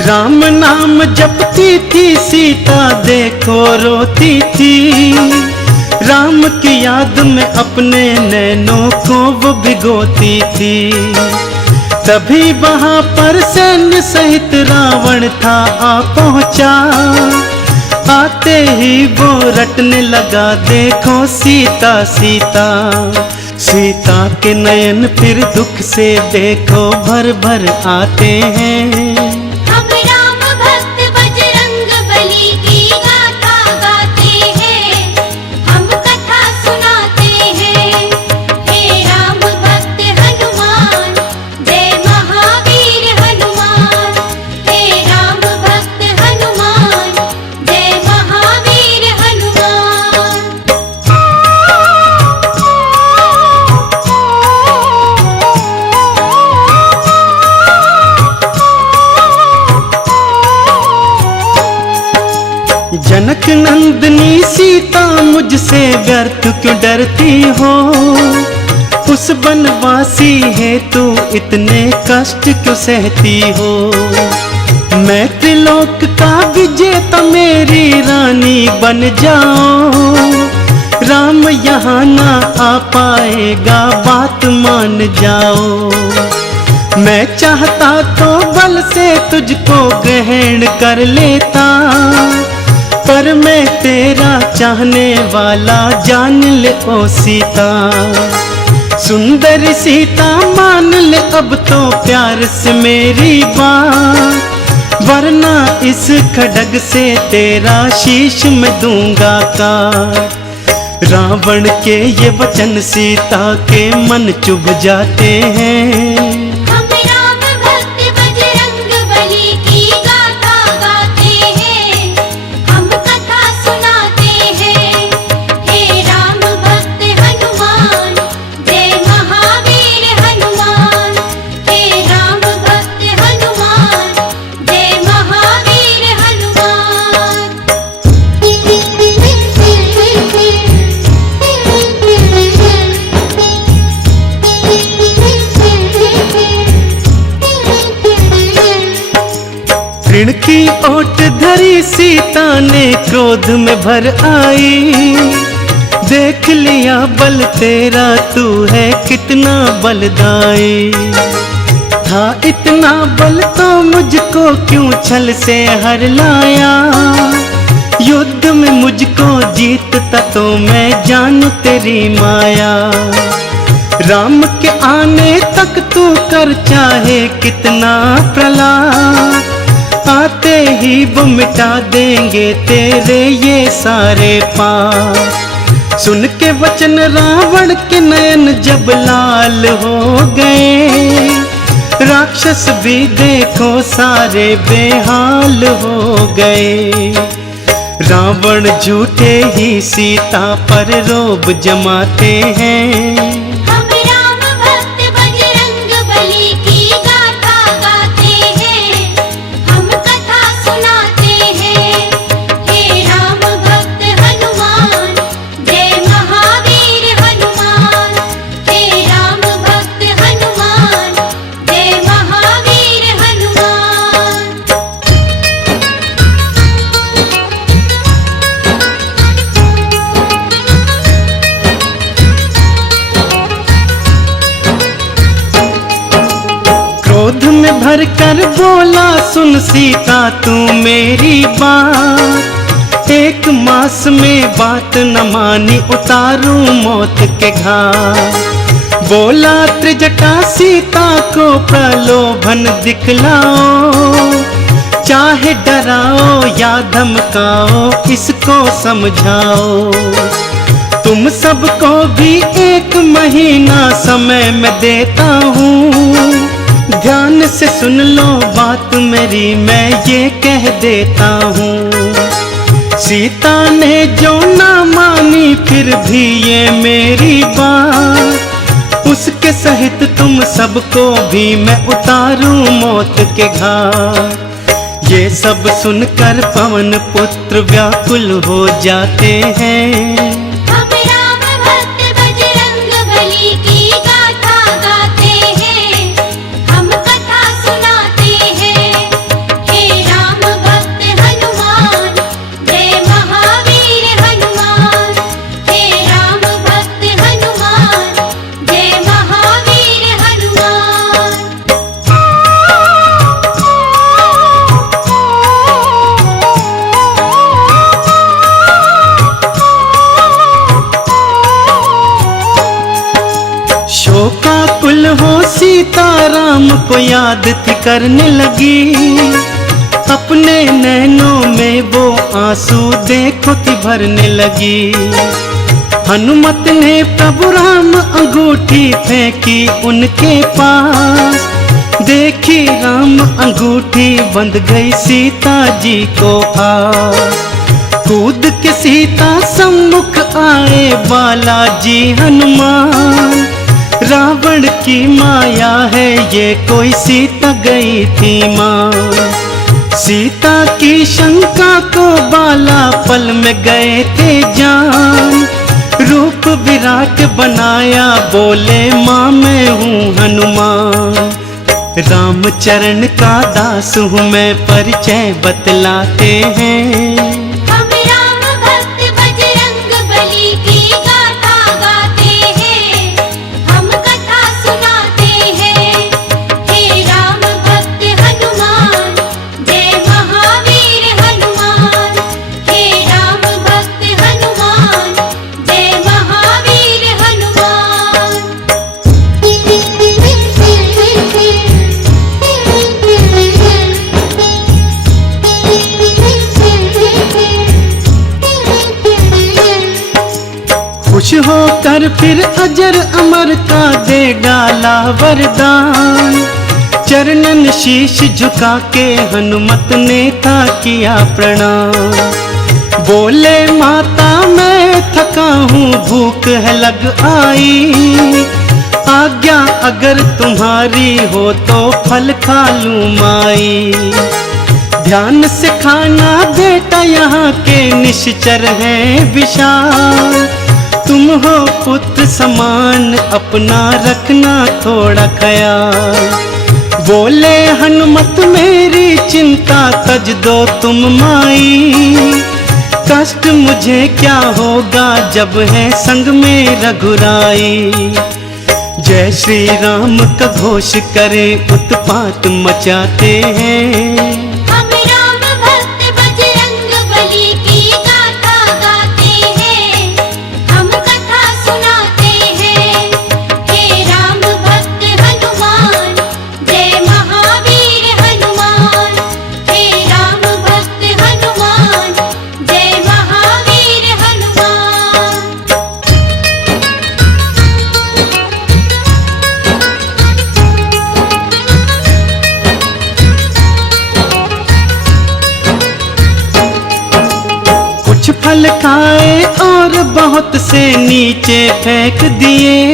राम नाम जपती थी सीता, देखो रोती थी। राम की याद में अपने नैनों को वो भिगोती थी। तभी वहां पर सैन्य सहित रावण था आ पहुंचा। आते ही वो रटने लगा, देखो सीता सीता। सीता के नयन फिर दुख से देखो भर भर आते हैं। हम राम भक्त बजरंग बली की गाथा गाते हैं, हम कथा सुनाते हैं। हे राम भक्त हनुमान, जय महावीर हनुमान। हे राम भक्त हनुमान, जय महावीर हनुमान। जनक नंदनी सीता मुझसे व्यर्थ क्यों डरती हो। उस बनवासी है तू इतने कष्ट क्यों सहती हो। मैं त्रिलोक का विजेता, मेरी रानी बन जाओ। राम यहाँ ना आ पाएगा, बात मान जाओ। मैं चाहता तो बल से तुझको ग्रहण कर लेता, पर मैं तेरा चाहने वाला जान ले ओ सीता। सुंदर सीता मान ले अब तो प्यार से मेरी बात, वरना इस खड्ग से तेरा शीश मैं दूंगा काट। रावण के ये वचन सीता के मन चुभ जाते हैं। हम राम भक्त बजरंग बली की गाथा गाते हैं, हम कथा सुनाते हैं। हे राम भक्त हनुमान, जय महावीर हनुमान। हे राम भक्त हनुमान, जय महावीर हनुमान। ऋण की ओट धरी सीता ने क्रोध में भर आई। देख लिया बल तेरा, तू है कितना बलदाई। था इतना बल तो मुझको क्यों छल से हर लाया। युद्ध में मुझको जीतता तो मैं जानू तेरी माया। राम के आने तक तू कर चाहे कितना प्रलाप, आते ही वो मिटा देंगे तेरे ये सारे पाप। सुन के वचन रावण के नयन जब लाल हो गए, राक्षस भी देखो सारे बेहाल हो गए। रावण झूठे ही सीता पर रोब जमाते हैं। हम राम भक्त बजरंग बली की गाथा गाते हैं, हम कथा सुनाते हैं। हे राम भक्त हनुमान, जय महावीर हनुमान। हे राम भक्त हनुमान, जय महावीर हनुमान। क्रोध में भरकर बोला सुन सीता तू मेरी बात, एक मास में बात न मानी उतारूं मौत के घाट। बोला त्रिजटा सीता को प्रलोभन दिखलाओ, चाहे डराओ या धमकाओ इसको समझाओ। तुम सबको भी 1 महीना समय मैं देता हूँ, ध्यान से सुन लो बात मेरी मैं ये कह देता हूँ। सीता ने जो ना मानी फिर भी ये मेरी बात, उसके सहित तुम सबको भी मैं उतारूं मौत के घाट। ये सब सुनकर पवन पुत्र व्याकुल हो जाते हैं। हम राम भक्त बजरंग बली की गाथा गाते हैं, हम कथा सुनाते हैं। हे राम भक्त हनुमान, जय महावीर हनुमान। हे राम भक्त हनुमान, जय महावीर हनुमान। शोकाकुल हो सीता राम को याद थी करने लगी, अपने नैनों में वो आंसू देखो थी भरने लगी। हनुमत ने प्रभु राम अंगूठी फेंकी उनके पास, देखी राम अंगूठी बंध गई सीता जी को आस। कूद के सीता सम्मुख आए बालाजी हनुमान, रावण की माया है ये कोई सीता गई थी मां। सीता की शंका को बाला पल में गए थे जान, रूप विराट बनाया बोले माँ मैं हूँ हनुमान। रामचरण का दास हूँ मैं परिचय बतलाते हैं। हम राम भक्त बजरंग बली की गाथा गाते हैं, हम कथा सुनाते हैं। हे राम भक्त हनुमान, जय महावीर हनुमान। हे राम भक्त हनुमान, जय महावीर हनुमान। खुश होकर फिर अजर अमर का दे डाला वरदान, चरणन शीश झुका के हनुमत ने था किया प्रणाम। बोले माता मैं थका हूँ भूख है लग आई, आज्ञा अगर तुम्हारी हो तो फल खा लूँ माई। ध्यान से खाना बेटा यहाँ के निश्चर हैं विशाल, तुम हो पुत्र समान अपना रखना थोड़ा ख्याल। बोले हनुमत मेरी चिंता तज दो तुम माई, कष्ट मुझे क्या होगा जब है संग में रघुराई। जय श्री राम का घोष करे उत्पात मचाते हैं। हम राम भक्त बजरंग बली की गाथा गाते हैं, हम कथा सुनाते हैं। हे राम भक्त हनुमान, जय महावीर हनुमान। हे राम भक्त हनुमान, जय महावीर हनुमान। फल खाए और बहुत से नीचे फेंक दिए।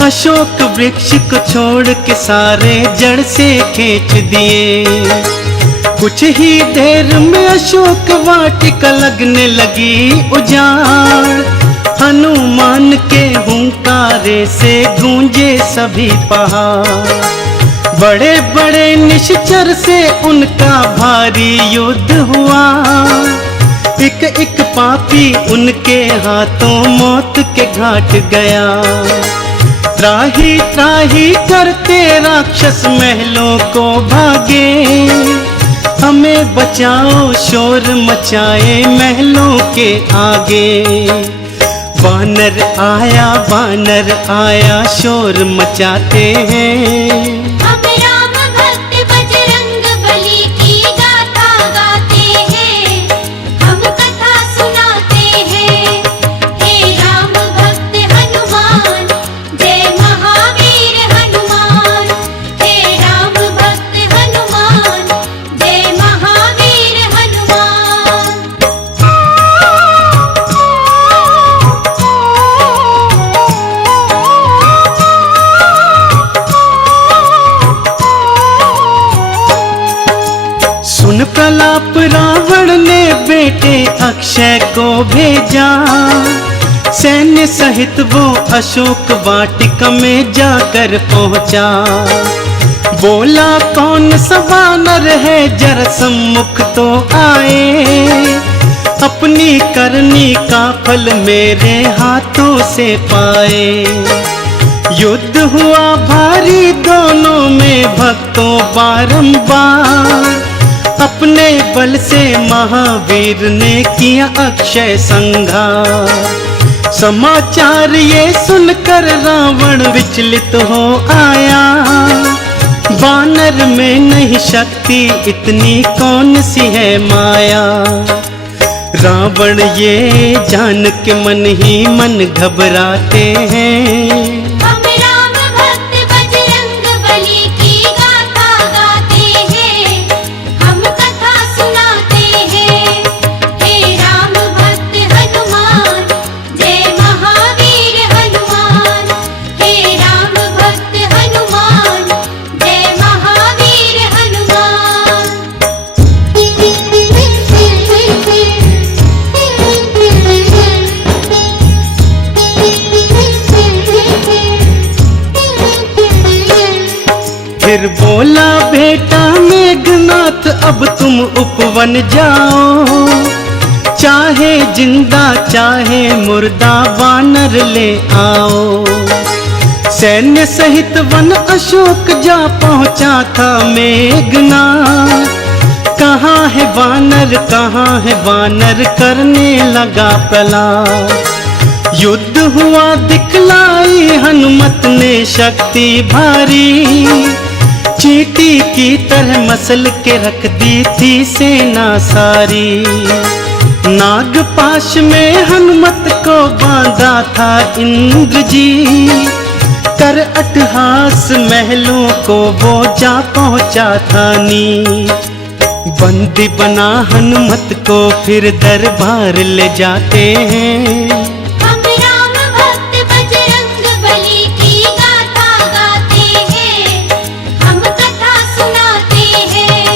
अशोक वृक्ष को छोड़ के सारे जड़ से खींच दिए। कुछ ही देर में अशोक वाटिका लगने लगी उजाड़। हनुमान के हुंकारे से गूंजे सभी पहाड़। बड़े बड़े निश्चर से उनका भारी युद्ध हुआ। एक एक पापी उनके हाथों मौत के घाट गया। त्राही त्राही करते राक्षस महलों को भागे। हमें बचाओ शोर मचाए महलों के आगे। वानर आया शोर मचाते हैं। हम राम भक्त बजरंग बली की गाथा गाते हैं। हम कथा सुनाते हैं। हे राम भक्त हनुमान, जय महावीर हनुमान। हे राम भक्त हनुमान, जय महावीर हनुमान। सुन प्रलाप रावण ने बेटे अक्षय को भेजा। सैन्य सहित वो अशोक वाटिका में जाकर पहुंचा। बोला कौन सा वानर है जरा सम्मुख तो आए। अपनी करनी का फल मेरे हाथों से पाए। युद्ध हुआ भारी दोनों में भक्तों बारंबार। अपने बल से महावीर ने किया अक्षय संहार। समाचार ये सुनकर रावण विचलित हो आया। वानर में नहीं शक्ति इतनी कौन सी है माया। रावण ये जान के मन ही मन घबराते हैं। हम राम भक्त बजरंग बली की गाथा गाते हैं। हम कथा सुनाते हैं। हे राम भक्त हनुमान, जय महावीर हनुमान। हे राम भक्त हनुमान, जय महावीर हनुमान। फिर बोला बेटा मेघनाथ अब तुम उपवन जाओ। चाहे जिंदा चाहे मुर्दा वानर ले आओ। सैन्य सहित वन अशोक जा पहुंचा था मेघनाथ। कहाँ है वानर करने लगा प्रलाप। युद्ध हुआ दिखलाई हनुमत ने शक्ति भारी। चींटी की तरह मसल के रख दी थी सेना सारी। नागपाश में हनुमत को बांधा था इंद्र जी। कर अट्टहास महलों को वो जा पहुंचा था नीच। बंदी बना हनुमत को फिर दरबार ले जाते हैं। हम राम भक्त बजरंग बली की गाथा गाते हैं। हम कथा सुनाते हैं।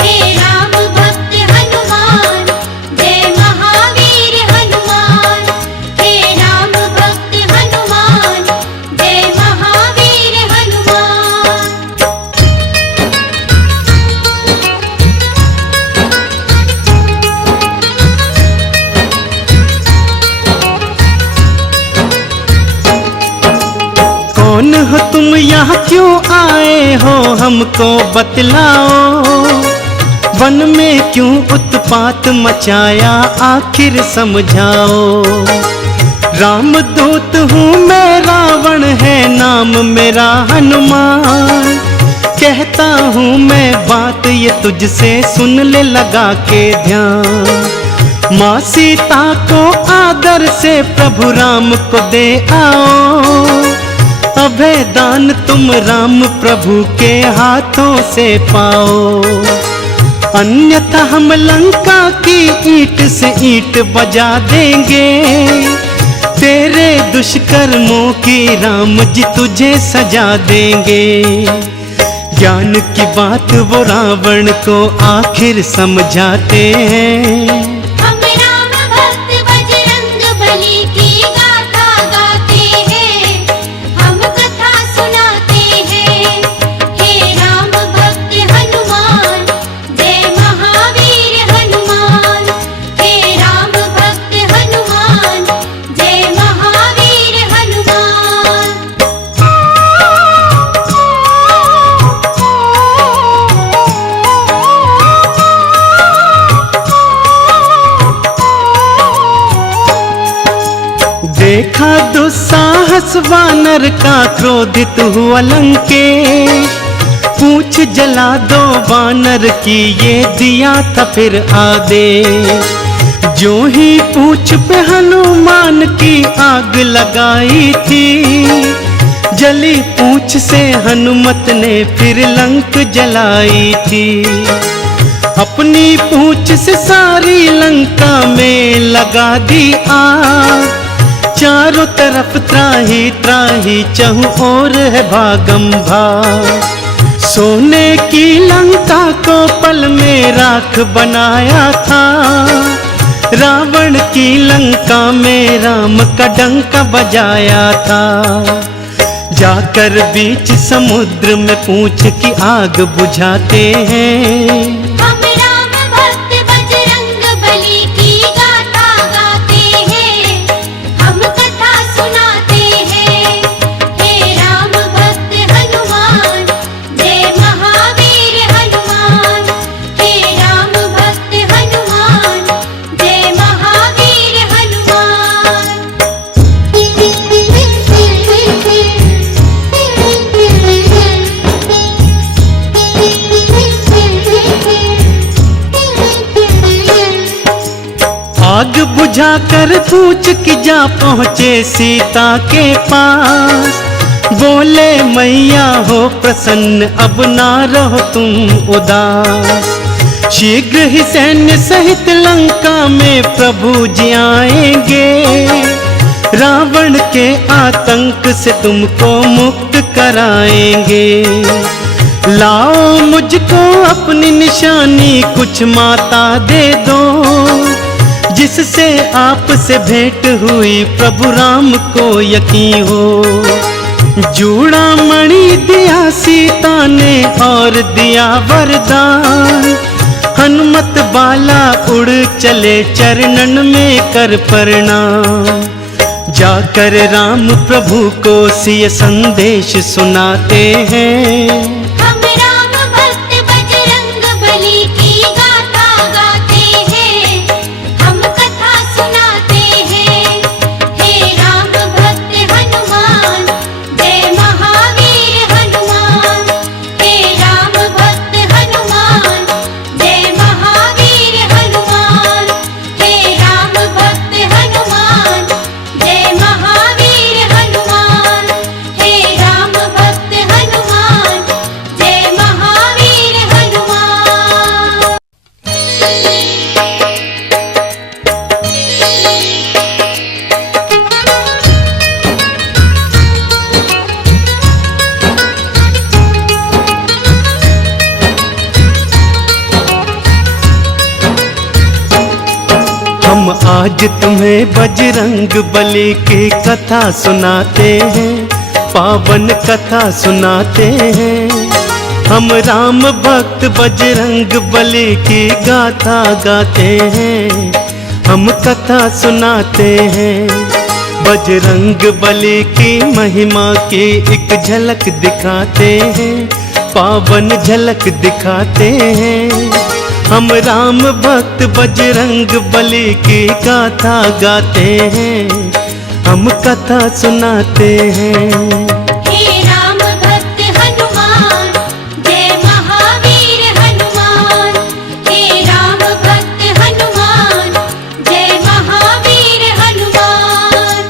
हे राम भक्त हनुमान, जय महावीर हनुमान। हे राम भक्त हनुमान, जय महावीर हनुमान। कौन हो तुम यहाँ क्यों आए हो हमको बतलाओ। वन में क्यों उत्पात मचाया आखिर समझाओ। रामदूत हूँ मैं रावण है नाम मेरा हनुमान। कहता हूँ मैं बात ये तुझसे सुन ले लगा के ध्यान। माँ सीता को आदर से प्रभु राम को दे आओ। अभय दान तुम राम प्रभु के हाथों से पाओ। अन्यथा हम लंका की ईंट से ईंट बजा देंगे। तेरे दुष्कर्मों की राम जी तुझे सजा देंगे। ज्ञान की बात वो रावण को आखिर समझाते हैं। हम राम भक्त बजरंग बली की गाथा गाते हैं, हम कथा सुनाते हैं। हे राम भक्त हनुमान, जय महावीर हनुमान। हे राम भक्त हनुमान, जय महावीर हनुमान। देखा दुस्साहस वानर का, क्रोधित हुआ लंकेश। पूछ जला दो वानर की, ये दिया था फिर आदेश। जो ही पूछ पे हनुमान की आग लगाई थी, जली पूछ से हनुमत ने फिर लंक जलाई थी। अपनी पूछ से सारी लंका में लगा दी आग। चारों तरफ त्राही त्राही, चहुं ओर है भागम भाग। सोने की लंका को पल में राख बनाया था। रावण की लंका में राम का डंका बजाया था। जाकर बीच समुद्र में पूछ की आग बुझाते हैं। हम राम भक्त बजरंग बली की गाथा गाते हैं, हम कथा सुनाते हैं। हे राम भक्त हनुमान, जय महावीर हनुमान। हे राम भक्त हनुमान, जय महावीर हनुमान। आग बुझाकर पूछ की जा पहुँचे सीता के पास। बोले मैया हो प्रसन्न, अब ना रहो तुम उदास। शीघ्र ही सैन्य सहित लंका में प्रभु जी आएंगे। रावण के आतंक से तुमको मुक्त कराएंगे। लाओ मुझको अपनी निशानी, कुछ माता दे दो। जिससे आपसे भेंट हुई प्रभु राम को यकीन हो। जूड़ा मणि दिया सीता ने और दिया वरदान। हनुमत बाला उड़ चले चरणन में कर प्रणाम। जाकर राम प्रभु को सिय संदेश सुनाते हैं। हम राम भक्त बजरंग बली की गाथा गाते हैं, हम कथा सुनाते हैं। हे राम भक्त हनुमान, जय महावीर हनुमान। हे राम भक्त हनुमान, जय महावीर हनुमान। हे राम भक्त हनुमान, जय महावीर हनुमान। हे राम भक्त हनुमान, जय महावीर हनुमान। हम आज तुम्हें बजरंग बली की कथा सुनाते हैं। पावन कथा सुनाते हैं। हम राम भक्त बजरंग बली की गाथा गाते हैं। हम कथा सुनाते हैं। बजरंग बली की महिमा की एक झलक दिखाते हैं। पावन झलक दिखाते हैं। हम राम भक्त बजरंग बली की गाथा गाते हैं। हम कथा सुनाते हैं। हे राम भक्त हनुमान, जय महावीर हनुमान। हे राम भक्त हनुमान, जय महावीर हनुमान।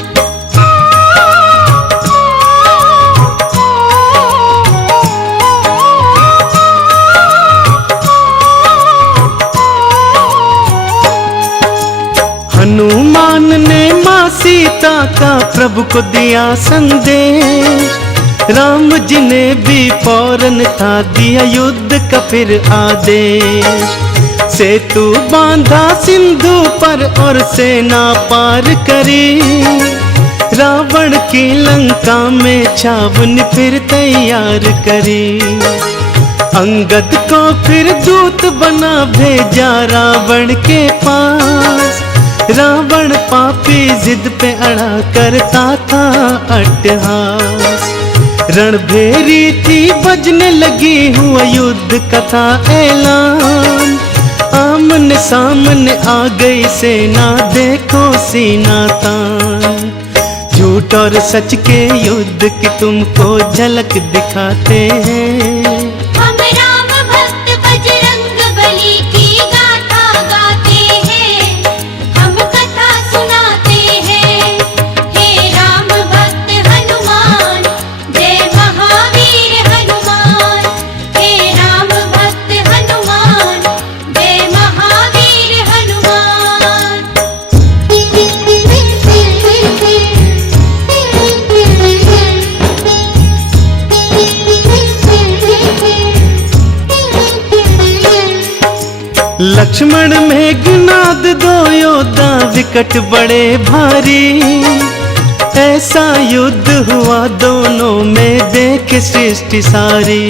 सीता का प्रभु को दिया संदेश, राम जी ने भी फौरन था दिया युद्ध का फिर आदेश। सेतु बांधा सिंधु पर और सेना पार करी, रावण की लंका में छावनी फिर तैयार करी। अंगद को फिर दूत बना भेजा रावण के पास, रावण पापी जिद पे अड़ा करता था अट्टहास। रणभेरी थी बजने लगी हुआ युद्ध कथा ऐलान, आमने सामने आ गई सेना देखो सीना तान। झूठ और सच के युद्ध की तुमको झलक दिखाते हैं, हम राम भक्त बजरंग बली की गाथा गाते हैं, हम कथा सुनाते हैं। हे राम भक्त हनुमान, जय महावीर हनुमान। हे राम भक्त हनुमान, जय महावीर हनुमान। लक्ष्मण मेघनाद दो योद्धा विकट बड़े भारी, ऐसा युद्ध हुआ दोनों में देख सृष्टि सारी।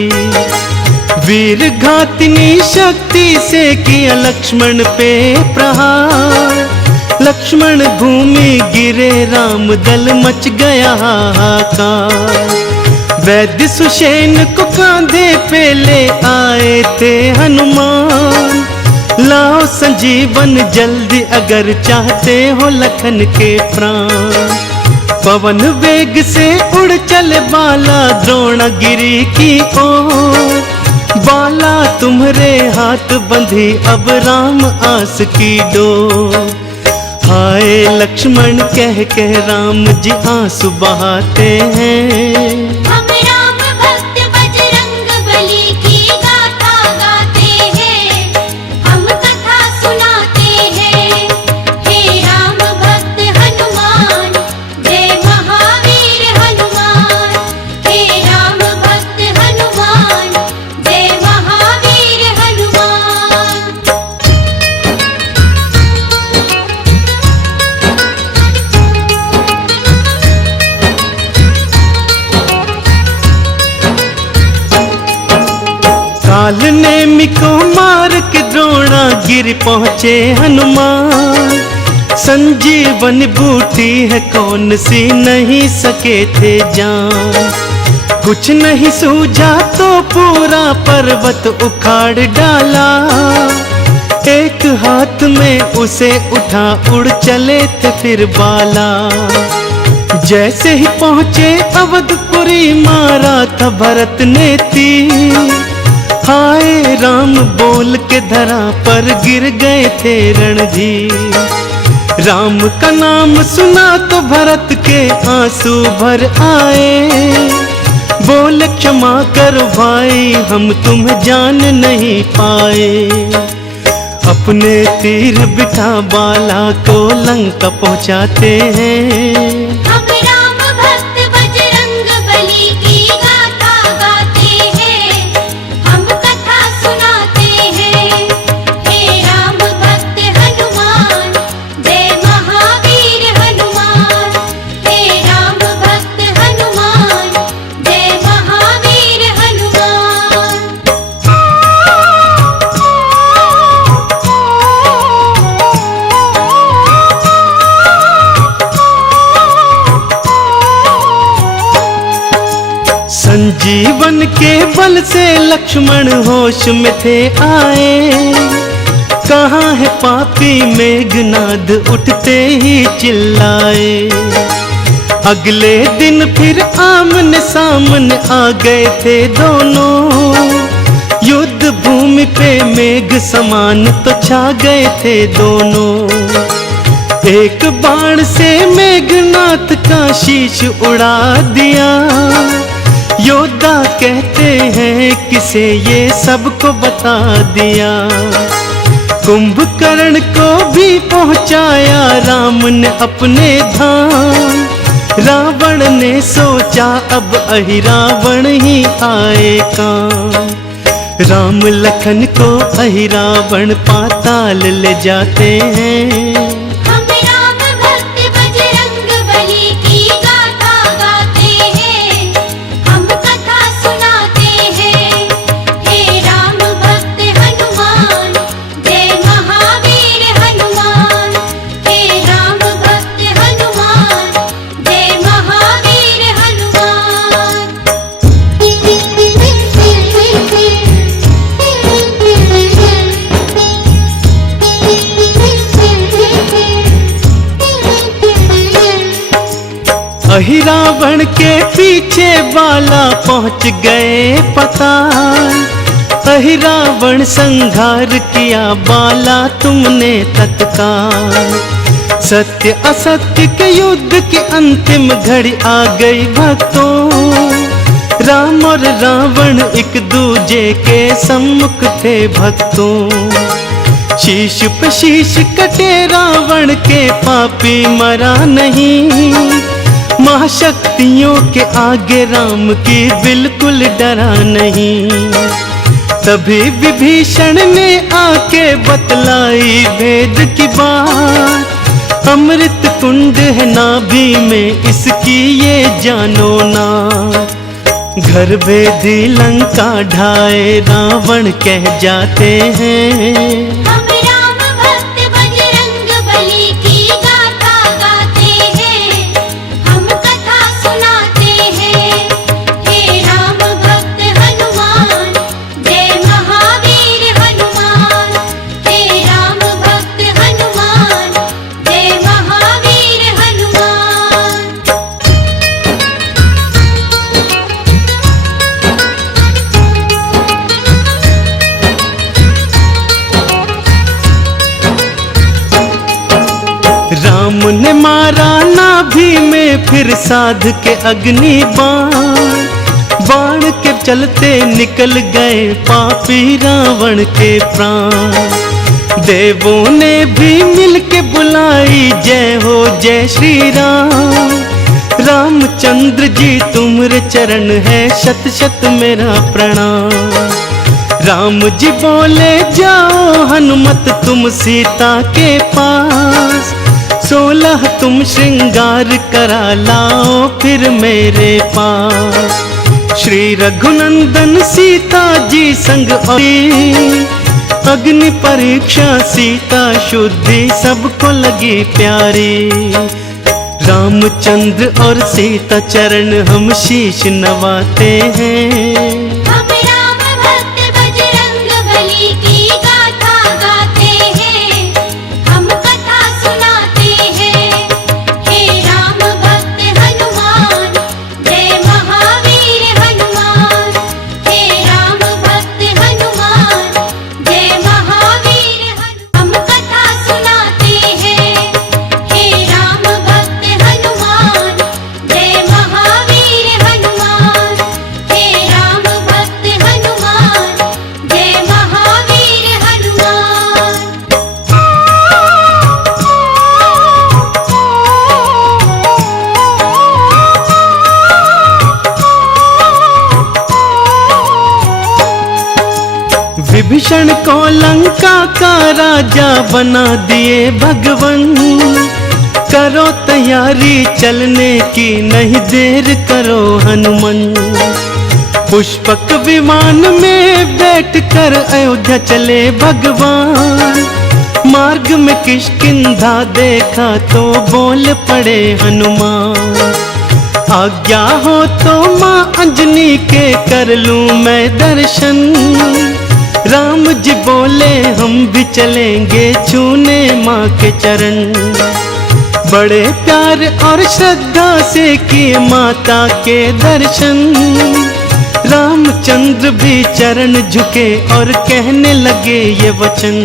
वीर घातिनी शक्ति से किया लक्ष्मण पे प्रहार, लक्ष्मण भूमि गिरे राम दल मच गया हाहाकार। वैद्य सुषेण को कांधे पे ले आए थे हनुमान, लाओ संजीवन जल्दी अगर चाहते हो लखन के प्राण। पवन वेग से उड़ चले बाला द्रोणगिरी की ओर, बाला तुम्हारे हाथ बंधी अब राम आस की डोर। हाय लक्ष्मण कह के राम जी आंसू बहाते हैं, हम राम भक्त बजरंग बली की गाथा गाते हैं, हम कथा सुनाते हैं। हे राम भक्त हनुमान, जय महावीर हनुमान। हे राम भक्त हनुमान, जय महावीर हनुमान। काल नेमि को मार के द्रोणा गिर पहुँचे हनुमान। संजीवन बूटी है कौन सी नहीं सके थे जान, कुछ नहीं सूझा तो पूरा पर्वत उखाड़ डाला। एक हाथ में उसे उठा उड़ चले थे फिर बाला। जैसे ही पहुँचे अवधपुरी मारा था भरत ने तीर, हाय राम बोल के धरा पर गिर गए थे रणधीर। राम का नाम सुना तो भरत के आंसू भर आए, बोले क्षमा करो भाई हम तुम्हें जान नहीं पाए। अपने तीर बिठा बाला को लंका पहुंचाते हैं, हम राम भक्त बजरंग बली की गाथा गाते हैं, हम कथा सुनाते हैं। हे राम भक्त हनुमान, जय महावीर हनुमान। हे राम भक्त हनुमान, जय महावीर हनुमान। संजीवन के बल से लक्ष्मण होश में थे आए। कहाँ है पापी मेघनाद उठते ही चिल्लाए। अगले दिन फिर आमने सामने आ गए थे दोनों, युद्ध भूमि पे मेघ समान तो छा गए थे दोनों। एक बाण से मेघनाथ का शीश उड़ा दिया, योद्धा कहते हैं किसे ये सबको बता दिया। कुंभकर्ण को भी पहुंचाया राम ने अपने धाम। रावण ने सोचा अब अहिरावण ही आए काम। राम लखन को अहिरावण पाताल ले जाते हैं। हम राम भक्त बजरंग बली की गाथा गाते हैं, हम कथा सुनाते हैं। हे राम भक्त हनुमान, जय महावीर हनुमान। हे राम भक्त हनुमान, जय महावीर हनुमान। अहिरावण के पीछे बाला पहुंच गए पताल। अहिरावण संघार किया बाला तुमने तत्काल। सत्य असत्य के युद्ध की अंतिम घड़ी आ गई भक्तों। राम और रावण एक दूजे के सम्मुख थे भक्तों। शीश पे शीश कटे रावण के, पापी मरा नहीं। महाशक्तियों के आगे राम की बिल्कुल डरा नहीं। तभी विभीषण ने आके बतलाई भेद की बात। अमृत कुंड है नाभि में इसकी ये जानो ना। घर भेदी लंका ढाए रावण कह जाते हैं। हम राम भक्त बजरंग बली की गाथा गाते हैं, हम कथा सुनाते हैं। हे राम भक्त हनुमान, जय महावीर हनुमान। हे राम भक्त हनुमान, जय महावीर हनुमान। राम ने मारा नाभि में फिर साध के अग्नि बाण। बाण के चलते निकल गए पापी रावण के प्राण। देवों ने भी मिलके बुलाई जय हो जय श्री राम। रामचंद्र जी तुम्हारे चरण है शत शत मेरा प्रणाम। राम जी बोले जाओ हनुमत तुम सीता के पास। 16 तुम श्रृंगार करा लाओ फिर मेरे पास। श्री रघुनंदन सीता जी संग आई। अग्नि परीक्षा सीता शुद्धि सबको लगी प्यारी। रामचंद्र और सीता चरण हम शीश नवाते हैं। हम राम भक्त बजरंग बली की गाथा गाते हैं, हम कथा सुनाते हैं। हे राम भक्त हनुमान, जय महावीर हनुमान। हे राम भक्त हनुमान, जय महावीर हनुमान। हम कथा सुनाते हैं। हे राम भक्त हनुमान, जय महावीर हनुमान। हे राम भक्त हनुमान, जय महावीर हनुमान। विभीषण को लंका का राजा बना दिए भगवन। करो तैयारी चलने की नहीं देर करो हनुमान। पुष्पक विमान में बैठकर अयोध्या चले भगवान। मार्ग में किष्किंधा देखा तो बोल पड़े हनुमान। आज्ञा हो तो माँ अंजनी के कर लूं मैं दर्शन। राम जी बोले हम भी चलेंगे छूने माँ के चरण। बड़े प्यार और श्रद्धा से किए माता के दर्शन। रामचंद्र भी चरण झुके और कहने लगे ये वचन।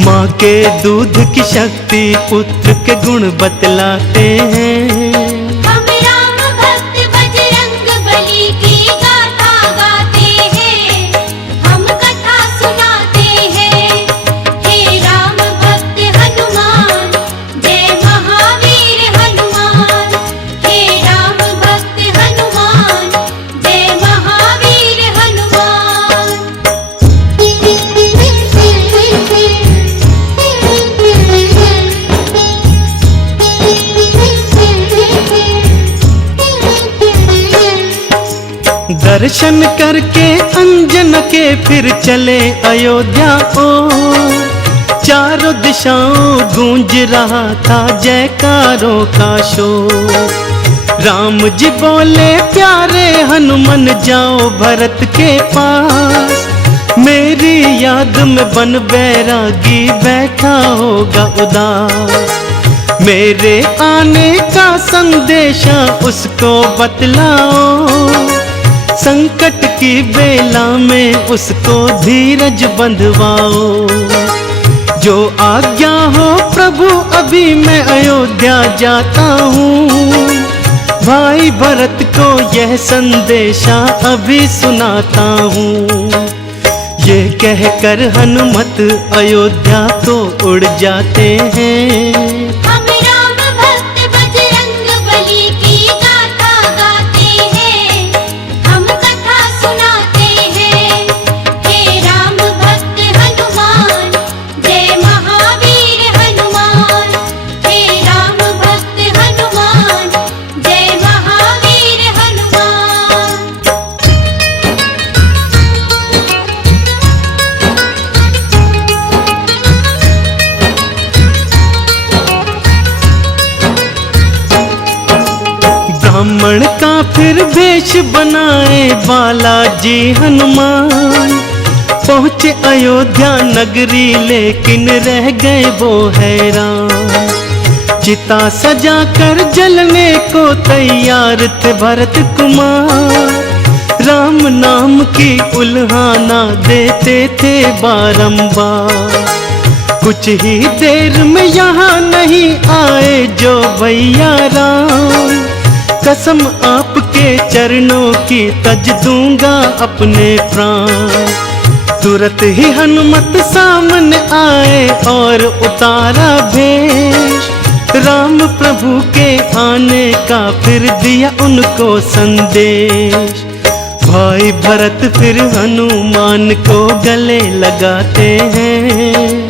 माँ के दूध की शक्ति पुत्र के गुण बतलाते हैं। हम राम भक्त बजरंग बली की गाथा गाते हैं, हम कथा सुनाते हैं। दर्शन करके अंजन के फिर चले अयोध्या ओ। चारों दिशाओं गूंज रहा था जयकारों का शोर। राम जी बोले प्यारे हनुमान जाओ भरत के पास, मेरी याद में बन बैरागी बैठा होगा उदास। मेरे आने का संदेशा उसको बतलाओ, संकट की बेला में उसको धीरज बंधवाओ। जो आज्ञा हो प्रभु अभी मैं अयोध्या जाता हूँ, भाई भरत को यह संदेशा अभी सुनाता हूँ। ये कहकर हनुमत अयोध्या को उड़ जाते हैं। हम राम भक्त बजरंग बली की गाथा गाते हैं, हम कथा सुनाते हैं। हे राम भक्त हनुमान, जय महावीर हनुमान। हे राम भक्त हनुमान, जय महावीर हनुमान। ब्राह्मण का फिर वेश बनाए बालाजी हनुमान, पहुँचे अयोध्या नगरी लेकिन रह गए वो हैरान। चिता सजा कर जलने को तैयार थे भरत कुमार, राम नाम की उल्हाना देते थे बारंबार। कुछ ही देर में यहाँ नहीं आए जो भैया राम, कसम आपके चरणों की तज दूंगा अपने प्राण। तुरंत ही हनुमत सामने आए और उतारा भेष, राम प्रभु के आने का फिर दिया उनको संदेश। भाई भरत फिर हनुमान को गले लगाते हैं।